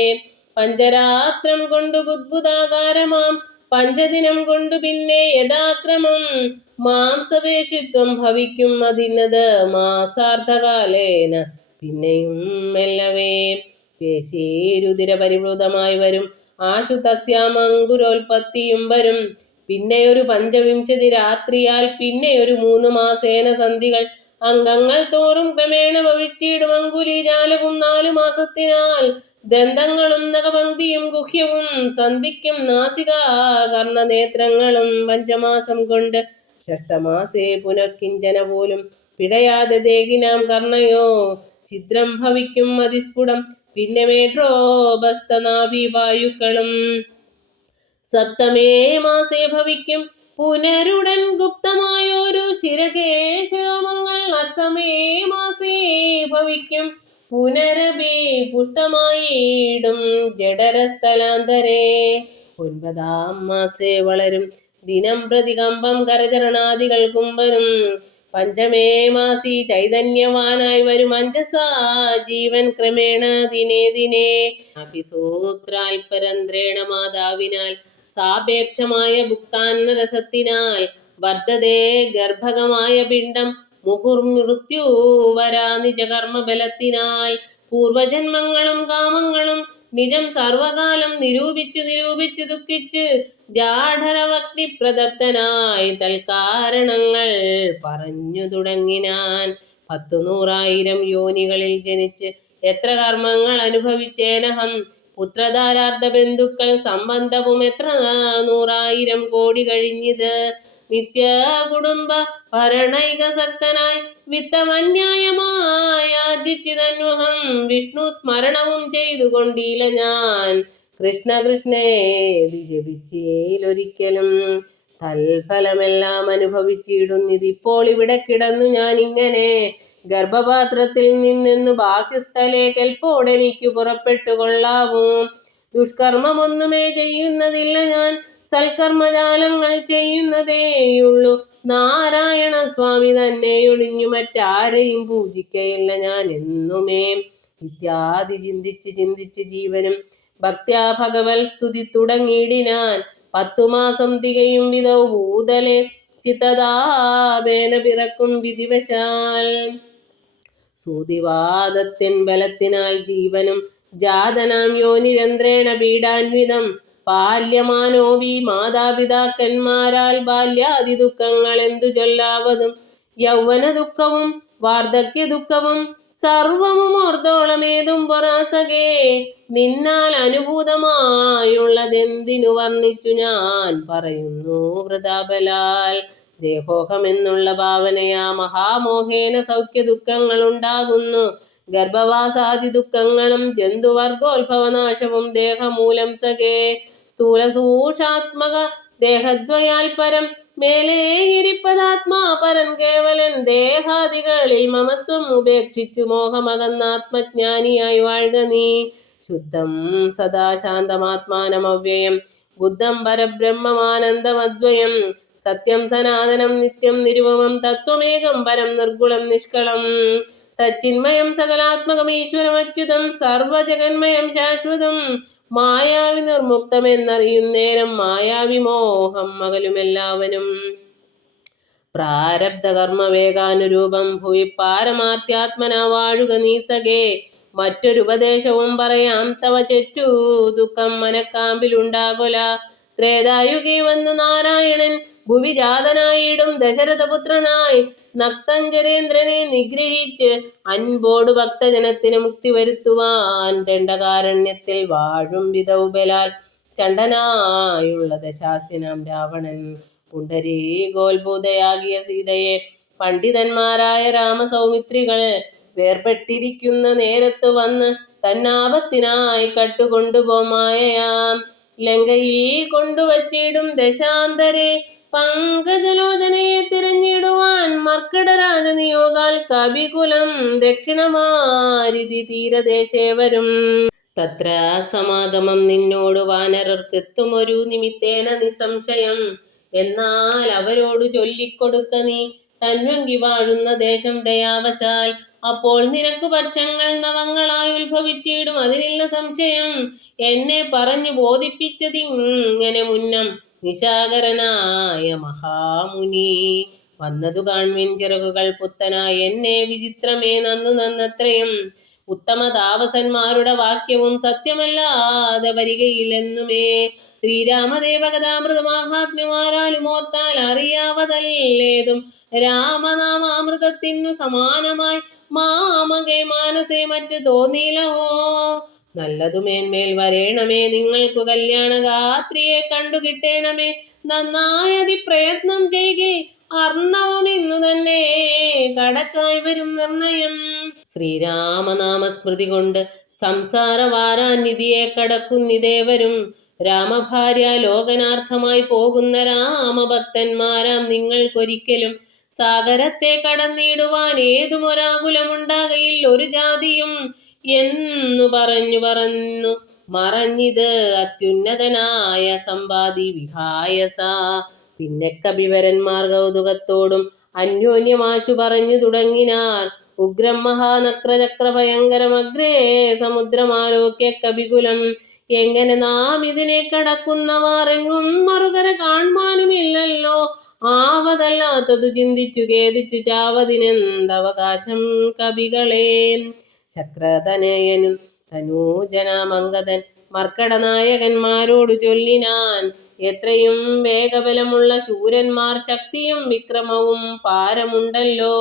പഞ്ചരാത്രം കൊണ്ടു ബുദ്ബുദാകാരമാം പഞ്ചദിനം കൊണ്ടു പിന്നെ യഥാക്രമം മാംസപേശിത്വം ഭവിക്കും അതിനത് മാസാർദ്ധകാലേന പിന്നെയും മെല്ലവേ പേശീരുതിര പരിവൃതമായി വരും ആശു തസ്യാമങ്കുരോൽപത്തിയും വരും പിന്നെയൊരു 5 രാത്രിയാൽ പിന്നെയൊരു 3 മാസേന സന്ധികൾ അംഗങ്ങൾ തോറും ക്രമേണ ഭവിച്ചിടും അങ്കുലീജാലവും 4 മാസത്തിനാൽ ദന്തങ്ങളും നഖപങ്ക്തിയും ഗുഹ്യവും സന്ധിക്കും നാസികാ കർണനേത്രങ്ങളും 5 മാസം കൊണ്ട് ഷഷ്ടമാസേ പുനഃകിഞ്ചന പോലും പിടയാതെ ദേഹിനാം കർണയോ ഛിദ്രം ഭവിക്കും അതിസ്ഫുടം പിന്നെ മേട്രോപസ്ഥനാഭിവായുക്കളും സപ്തമേ മാസേ ഭവിക്കും പുനരുടൻ ഗുപ്തമായൊരു ശിരകേശരോമങ്ങൾ അഷ്ടമേ മാസേ ഭവിക്കും പുനരപി പുഷ്ടമായിടും ജഡരസ്ഥലാന്തരേ 9-ാം മാസേ വളരും ദിനം പ്രതികമ്പം കരചരണാദികൾ കുംഭനും പഞ്ചമേ മാസി ചൈതന്യവാനായി വരും അഞ്ജസാ ജീവൻ ക്രമേണ ദിനേ ദിനേ അഭിസൂത്രാൽപരന്ത്രേണ മാതാവിനാൽ സാപേക്ഷമായ ഭുക്താന്നരസത്തിനാൽ വർദ്ധതേ ഗർഭകമായ പിണ്ഡം മുഹുർമൃത്യു വരാ നിജകർമ്മബലത്തിനാൽ പൂർവജന്മങ്ങളും കാമങ്ങളും നിജം സർവകാലം നിരൂപിച്ചു ദുഃഖിച്ച് ജാഠരവഗ്നി പ്രദപ്തനായി തൽക്കാരണങ്ങൾ പറഞ്ഞു തുടങ്ങിനാൻ 10,100,000 യോനികളിൽ ജനിച്ച് എത്ര കർമ്മങ്ങൾ അനുഭവിച്ചേനഹം പുത്രധാരാർത്ഥ ബന്ധുക്കൾ സംബന്ധവും എത്ര 100,000 കോടി കഴിഞ്ഞത്. നിത്യ കുടുംബ ഭരണൈകസക്തനായി വിത്തമന്യായമായി ആർജിച്ചിതന്വഹം വിഷ്ണു സ്മരണവും ചെയ്തുകൊണ്ടില്ല ഞാൻ. കൃഷ്ണ കൃഷ്ണേതി ജപിച്ചേലൊരിക്കലും തൽഫലമെല്ലാം അനുഭവിച്ചിടുന്നിതിപ്പോൾ ഇവിടെ കിടന്നു ഞാൻ ഇങ്ങനെ ഗർഭപാത്രത്തിൽ നിന്നെന്നു ബാഹ്യസ്ഥലേ കെൽപ്പോടെനിക്കു പുറപ്പെട്ടു കൊള്ളാവൂ. ദുഷ്കർമ്മമൊന്നുമേ ചെയ്യുന്നതില്ല ഞാൻ, സൽക്കർമ്മജാലങ്ങൾ ചെയ്യുന്നതേയുള്ളൂ. നാരായണ സ്വാമി തന്നെയൊഴിഞ്ഞു മറ്റാരെയും പൂജിക്കയില്ല ഞാൻ എന്നുമേ. ഇത്യാദി ചിന്തിച്ച് ചിന്തിച്ച് ജീവനും ഭക്ത്യാ ഭഗവൽ സ്തുതി തുടങ്ങിയിടിനാൻ. 10 മാസം തികയും വിധൗ ഭൂതലെ ചിത്തതാപേന പിറക്കും വിധിവശാൽ. സൂതിവാദത്തിൻ ബലത്തിനാൽ ജീവനും ജാതനാം യോനിരന്ത്രേണ പീഡാൻവിതം പാല്യമാനോവി മാതാപിതാക്കന്മാരാൽ. ബാല്യാദി ദുഃഖങ്ങൾ എന്തു ചൊല്ലാവതും, യൗവന ദുഃഖവും വാർദ്ധക്യ ദുഃഖവും സർവവും ഓർത്തോളമേതും പൊറാസകേ. നിന്നാൽ അനുഭൂതമായുള്ളതെന്തിനു വർണ്ണിച്ചു ഞാൻ പറയുന്നു വൃഥാബലാൽ. ദേഹോഹമെന്നുള്ള ഭാവനയാ മഹാമോഹേന സൗഖ്യ ദുഃഖങ്ങൾ ഉണ്ടാകുന്നു. ഗർഭവാസാദി ദുഃഖങ്ങളും ജന്തുവർഗോത്ഭവനാശവും ദേഹമൂലം സഖേ. സ്ഥൂല സൂക്ഷാത്മക ദേഹദ്വയാൽ പരം മേലേയിരിപ്പതാത്മാ പരൻ കേവലൻ. ദേഹാദികളിൽ മമത്വം ഉപേക്ഷിച്ചു മോഹമകന്നാത്മജ്ഞാനിയായി വാഴുക നീ. ശുദ്ധം സദാ ശാന്തമാത്മാനമവ്യയം ബുദ്ധം പരബ്രഹ്മമാനന്ദമദ്വയം. സത്യം സനാതനം നിത്യം നിരുപമം തത്വമേകം പരം നിർഗുണം നിഷ്കളം. സച്ചിന്മയം സകലാത്മകം ഈശ്വരമച്യുതം സർവജഗന്മയം ശാശ്വതം. മായാവി നിർമുക്തമെന്നറിയുന്നേരം മായാവിമോഹം അകലുമെല്ലാവനും. പ്രാരബ്ധകർമ്മവേഗാനുരൂപം ഭുവി പാരമാർത്യാത്മനാ വാഴുക നീ സഖേ. മറ്റൊരുപദേശവും പറയാം തവ ചെറ്റു ദുഃഖം മനക്കാമ്പിലുണ്ടാകൊല. ത്രേതായുഗേ വന്നു നാരായണൻ ഭുവി ജാതനായിടും ദശരഥപുത്രനായി നക്തഞ്ചരേന്ദ്രനെ നിഗ്രഹിച്ച് അൻപോട് ഭക്തജനത്തിന് മുക്തി വരുത്തുവാൻ ദണ്ഡകാരണ്യത്തിൽ വാഴും വിധൗ ബലാൽ. ചണ്ഡനായുള്ള ദശാസ്യനാം രാവണൻ പുണ്ഡരീകോത്ഭൂതയാകിയ സീതയെ പണ്ഡിതന്മാരായ രാമസൗമിത്രികൾ വേർപെട്ടിരിക്കുന്ന നേരത്തു വന്ന് തന്നാപത്തിനായി കട്ടുകൊണ്ടുപോമായയാം ലങ്കയിൽ കൊണ്ടുവച്ചിടും ദശാന്തരെ. പങ്കജലോചനയെ തിരഞ്ഞിടുവാൻ മർക്കടരാജനിയോഗാൽ കവികുലം ദക്ഷിണമാരിതി തീരദേശേ വരും. തത്ര സമാഗമം നിന്നോട് വാനരർക്കെത്തുമൊരു നിമിത്തേന നിസംശയം. എന്നാൽ അവരോടു ചൊല്ലിക്കൊടുക്ക നീ തന്വങ്കി വാഴുന്ന ദേശം ദയാവശാൽ. അപ്പോൾ നിനക്കു പക്ഷങ്ങൾ നവങ്ങളായി ഉത്ഭവിച്ചിടും അതിനില്ല സംശയം. എന്നെ പറഞ്ഞു ബോധിപ്പിച്ചതിങ്ങനെ മുന്നം നിശാകരനായ മഹാമുനി. വന്നതു കാൺമിൻ ചിറകുകൾ പുത്തനായി എന്നെ വിചിത്രമേ നന്നു നന്നത്രയും. ഉത്തമ താപസന്മാരുടെ വാക്യവും സത്യമല്ലാതെ വരികയില്ലെന്നുമേ. ശ്രീരാമദേവകഥാമൃതമാഹാത്മ്യമാരാലും ഓർത്താൽ അറിയാവതല്ലേതും. രാമനാമാമൃതത്തിനു സമാനമായി മാമകെ മാനസേ മറ്റ് തോന്നിലഹോ. നല്ലതു മേന്മേൽ വരേണമേ നിങ്ങൾക്കു കല്യാണഗാത്രിയെ കണ്ടു കിട്ടേണമേ. നന്നായതി പ്രയത്നം ചെയ്കിൽ അർണവം ഇന്നു തന്നെ കടക്കായി വരും നിർണയം. ശ്രീരാമനാമസ്മൃതി കൊണ്ട് സംസാരവാരാനിധിയെ കടക്കുന്നിതേവരും. രാമഭാര്യ ലോകനാർത്ഥമായി പോകുന്ന രാമഭക്തന്മാരാം നിങ്ങൾക്കൊരിക്കലും സാഗരത്തെ കടന്നിടുവാൻ ഏതുമൊരാകുലമുണ്ടാകയിൽ ഒരു ജാതിയും എന്നു പറഞ്ഞു മറഞ്ഞിത് അത്യുന്നതനായ സമ്പാദി വിഹായസ. പിന്നെ കവിവരന്മാർ കൗതുകത്തോടും അന്യോന്യമാശു പറഞ്ഞു തുടങ്ങിനാർ. ഉഗ്രം മഹാനക്രചക്ര ഭയങ്കരമഗ്രേ സമുദ്രമാലോക്യ കവികുലം. എങ്ങനെ നാം ഇതിനെ കടക്കുന്നവർ എങ്ങും മറുകര കാണുവാനുമില്ലല്ലോ. ആവതല്ലാത്തതു ചിന്തിച്ചു ഖേദിച്ചു ചാവതിനെന്തവകാശം കവികളെ. ശക്രതനയനും തനൂജനാമംഗതൻ മർക്കടനായകന്മാരോടു ചൊല്ലിനാൻ. എത്രയും വേഗബലമുള്ള ശൂരന്മാർ ശക്തിയും വിക്രമവും പാരമുണ്ടല്ലോ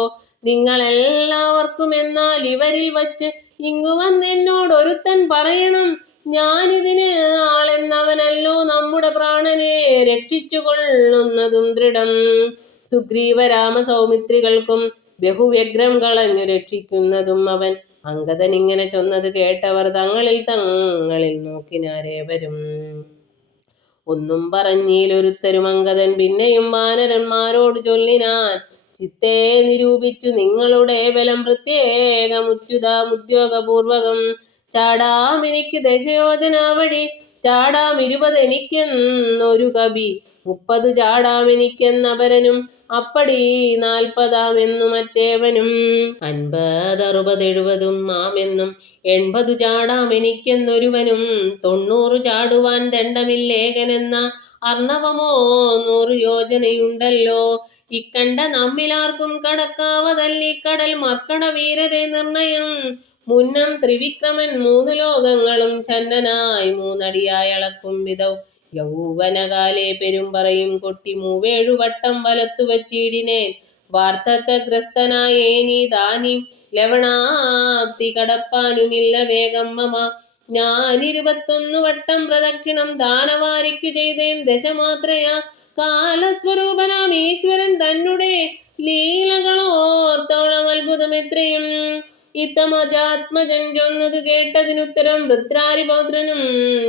നിങ്ങളെല്ലാവർക്കും. എന്നാൽ ഇവരിൽ വച്ച് ഇങ്ങു വന്നെന്നോടൊരുത്തൻ പറയണം ഞാനിതിന് ആളെന്നവനല്ലോ നമ്മുടെ പ്രാണനെ രക്ഷിച്ചു കൊള്ളുന്നതും ദൃഢം. സുഗ്രീവ രാമ സൗമിത്രികൾക്കും ബഹുവ്യഗ്രം കളഞ്ഞു രക്ഷിക്കുന്നതും അവൻ. അംഗദൻ ഇങ്ങനെ ചൊന്നത് കേട്ടവർ തങ്ങളിൽ നോക്കിനാരേവരും. ഒന്നും പറഞ്ഞിലൊരുത്തരും. അംഗദൻ പിന്നെയും വാനരന്മാരോട് ചൊല്ലിനാൻ, ചിത്തെ നിരൂപിച്ചു നിങ്ങളുടെ ബലം പ്രത്യേകമുദ്യോഗപൂർവകം. ചാടാം എനിക്ക് ദശയോജന വഴി, ചാടാം 20 എനിക്കെന്നൊരു കവി, 30 ചാടാം എനിക്കെന്നപരനും, അപ്പടി 40 എന്നു മറ്റേവനും. 50, 60, 70 ആമെന്നും 80 ചാടാം എനിക്കെന്നൊരുവനും. 90 ചാടുവാൻ ദണ്ഡമില്ലേകനെന്ന അർണവമോ 100 യോജനയുണ്ടല്ലോ. ഇക്കണ്ട നമ്മിലാർക്കും കടക്കാവതല്ലി കടൽ മർക്കട വീരരെ നിർണയം. മുന്നം ത്രിവിക്രമൻ 3 ലോകങ്ങളും ചന്നനായി 3 അടിയായി അളക്കും വിധൗ. യൗവനകാലേ പെരുമ്പറയും കൊട്ടി 37 വട്ടം വലത്തു വച്ചിടിനേൻ. വാർദ്ധക്യഗ്രസ്തനായേനിതാനും ലവണാബ്ധി കടപ്പാനുമില്ല വേഗം മമ. ഞാൻ 21 വട്ടം പ്രദക്ഷിണം ദാനവാരിക്കു ചെയ്തേൻ ദശമാത്രയാ. കാലസ്വരൂപനാം ഈശ്വരൻ തന്നെ ലീലകളോർത്തോളം അത്ഭുതം എത്രയും. ഇത്തമജാത്മജൻ ചൊന്നതു കേട്ടതിനുത്തരം വൃത്രാരിപൗത്രനും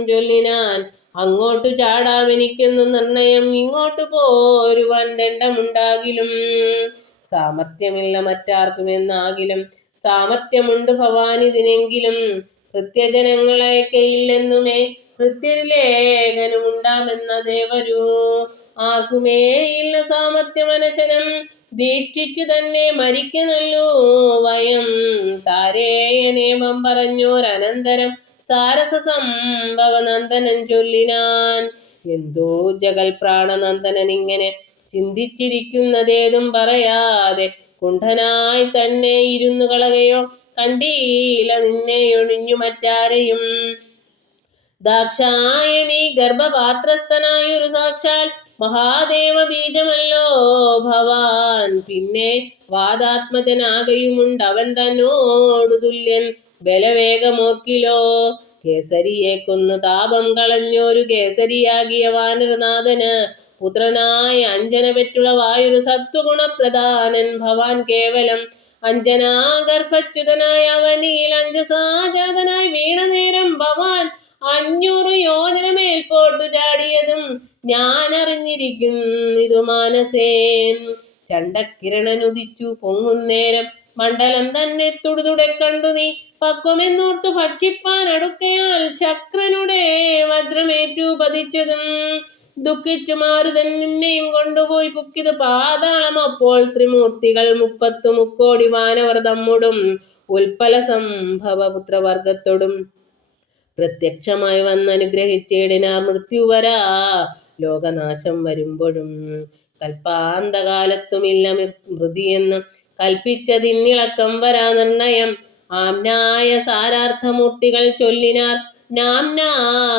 ചൊല്ലിനാൻ, അങ്ങോട്ടു ചാടാം എനിക്കെന്നു നിർണയം, ഇങ്ങോട്ടു പോരുവാൻ ദണ്ഡമുണ്ടാകിലും. സാമർത്ഥ്യമില്ല മറ്റാർക്കുമെന്നാകിലും സാമർത്ഥ്യമുണ്ട് ഭവാനിതിനെങ്കിലും. ഭൃത്യജനങ്ങളയക്കയില്ലെന്നുമേ ഭൃത്യരിലേഖനുമുണ്ടാമെന്നതേ വരൂ. ആർക്കുമേ ഇല്ല സാമർത്ഥ്യമനശനം, ദീക്ഷിച്ചു തന്നെ മരിക്കനല്ലൂ വയം. താരേയനേമം പറഞ്ഞോരനന്തരം സാരസ സംഭവ നന്ദനൻ ചൊല്ലിനാൻ, എന്തോ ജഗൽ പ്രാണനന്ദനൻ ഇങ്ങനെ ചിന്തിച്ചിരിക്കുന്നതേതും പറയാതെ കുണ്ഠനായി തന്നെ ഇരുന്നു കളകയോ. കണ്ടീല നിന്നെയൊഴിഞ്ഞു മറ്റാരെയും. ദാക്ഷായണി ഗർഭപാത്രസ്ഥനായൊരു സാക്ഷാൽ മഹാദേവ ബീജമല്ലോ ഭവാൻ. പിന്നെ വാദാത്മജനാകയുമുണ്ടവൻ തന്നോടു തുല്യൻ ബലവേഗമോർക്കിലോ. കേസരിയെ കൊന്നു താപം കളഞ്ഞൊരു കേസരിയാകിയ വാനരനാഥന് പുത്രനായ അഞ്ജന പെറ്റുളവായൊരു സത്വഗുണപ്രധാനൻ ഭവാൻ കേവലം. അഞ്ജനാഗർഭച്യുതനായ അവനിയിൽ അഞ്ജസാജാതനായി വീണ നേരം ഭവാൻ 500 യോജന മേൽപോട്ടു ചാടിയതും ഞാനറിഞ്ഞിരിക്കുന്നിതു മാനസേ. ചണ്ടക്കിരണനുദിച്ചു പൊങ്ങുന്നേരം മണ്ഡലം തന്നെ തുടുതുടെ കണ്ടു നീ പക്വമെന്നോർത്തു ഭക്ഷിപ്പാൻ അടുക്കയാൽ ശക്രനുടെ വജ്രമേറ്റു പതിച്ചതും. ദുഃഖിച്ചു മാരുതൻ നിന്നെയും കൊണ്ടുപോയി പുക്കിത് പാതാളം. അപ്പോൾ ത്രിമൂർത്തികൾ 30 മുക്കോടി വാനവർ തമ്മോടും ഉൽപ്പല സംഭവ പുത്രവർഗത്തോടും പ്രത്യക്ഷമായി വന്നനുഗ്രഹിച്ചിടിനാർ. മൃത്യുവരാ ലോകനാശം വരുമ്പോഴും കൽപ്പാന്തകാലത്തുമില്ല മൃതിയെന്ന് കൽപ്പിച്ചതിന്നിളക്കം വരാ നിർണയം. ആംനായ സാരാർത്ഥമൂർത്തികൾ ചൊല്ലിനാർ, നാംനാ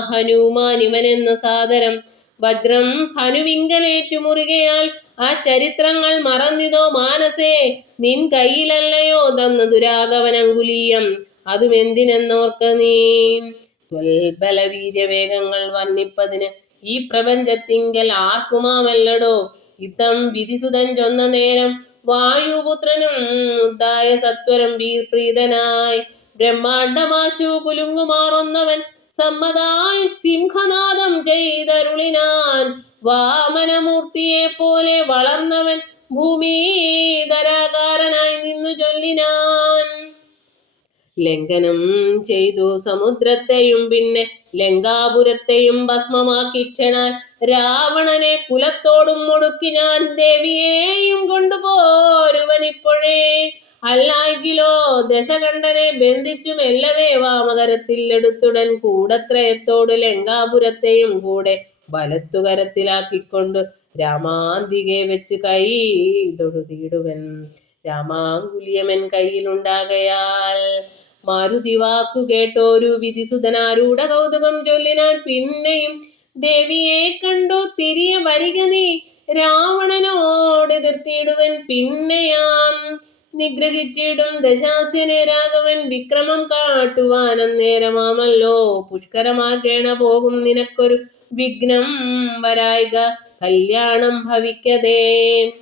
ഹനുമാനിവനെന്ന് സാദരം. വജ്രം ഹനുവിങ്കലേറ്റു മുറുകയാൽ ആ ചരിത്രങ്ങൾ മറന്നിതോ മാനസേ. നിൻ കയ്യിലല്ലയോ തന്നതു രാഘവനങ്കുലീയം, അതുമെന്തിനെന്നോർക്ക നീ. ത്വൽബലവീര്യവേഗങ്ങൾ വർണ്ണിപ്പതിന് ഈ പ്രപഞ്ചത്തിങ്കൽ ആർക്കുമാമല്ലടോ. ഇത്തം വിധിസുതൻ ചൊന്ന നേരം വായുപുത്രനും ഉദ്ധായ സത്വരം പ്രീതനായി ബ്രഹ്മാണ്ടമാശു കുലുങ്ങുമാറൊന്നവൻ സമ്മതാൽ സിംഹനാദം ചെയ്തരുളിനാൻ. വാമനമൂർത്തിയെ പോലെ വളർന്നവൻ ഭൂമിധരാകാരനായി നിന്നു ചൊല്ലിനാൻ, ലംഘനം ചെയ്തു സമുദ്രത്തെയും പിന്നെ ലങ്കാപുരത്തെയും ഭസ്മമാക്കി ക്ഷണാൽ രാവണനെ കുലത്തോടും ഒടുക്കി ഞാൻ. ദേവിയെയും കൊണ്ടുപോരുവനിപ്പോഴേ, അല്ലായിങ്കിലോ ദശകണ്ഠനെ ബന്ധിച്ചു മെല്ലവേ വാമകരത്തിൽ എടുത്തുടൻ കൂടത്രയത്തോട് ലങ്കാപുരത്തെയും കൂടെ വലത്തുകരത്തിലാക്കിക്കൊണ്ട് രാമാന്തികെ വെച്ച് കൈ തൊഴുതിടുവൻ. രാമാങ്കുലിയമൻ കയ്യിലുണ്ടാകയാൽ. മാരുതി വാക്കു കേട്ടോരു വിധിസുതനാരൂഢ കൗതുകം ചൊല്ലിനാൻ പിന്നെയും, ദേവിയെ കണ്ടു തിരിയെ വരിക നീ രാവണനോട് എതിർത്തിടുവൻ പിന്നെയാം. നിഗ്രഹിച്ചിടും ദശാസ്യനെ രാഘവൻ വിക്രമം കാട്ടുവാനന്നേരമാമല്ലോ പുഷ്കരമാർഗേണ പോകും നിനക്കൊരു വിഘ്നം വരായിക കല്യാണം ഭവിക്കതേ.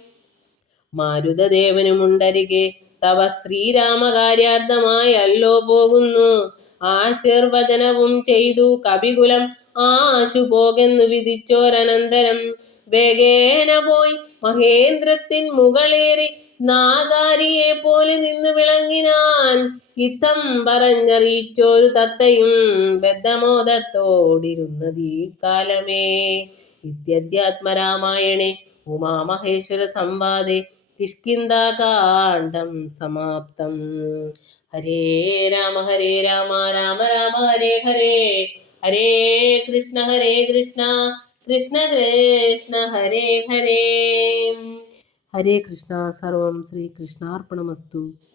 മാരുതദേവനുമുണ്ടരികെ തവ ശ്രീരാമകാര്യാർത്ഥമായല്ലോ പോകുന്നു. ആശീർവചനവും ചെയ്തു കപികുലം ആശു പോകെന്നു വിധിച്ചോരനന്തരം വേഗേന പോയി മഹേന്ദ്രത്തിൻ മുകളേറി നാഗാരിയെ പോലെ നിന്നു വിളങ്ങിനാൻ. യുദ്ധം പറഞ്ഞറിയിച്ചോരു തത്തയും ബദ്ധമോദത്തോടിരുന്നതീ കാലമേ. ഇത്യധ്യാത്മരാമായണേ ഉമാമഹേശ്വര സംവാദേ കിഷ്കിന്ധാകാണ്ഡം സമാപ്തം. ഹരേ രാമ രാമ രാമ ഹരേ ഹരേ, ഹരേ കൃഷ്ണ കൃഷ്ണ കൃഷ്ണ ഹരേ ഹരേ. ഹരേ കൃഷ്ണ. സർവം ശ്രീകൃഷ്ണാർപ്പണമസ്തു.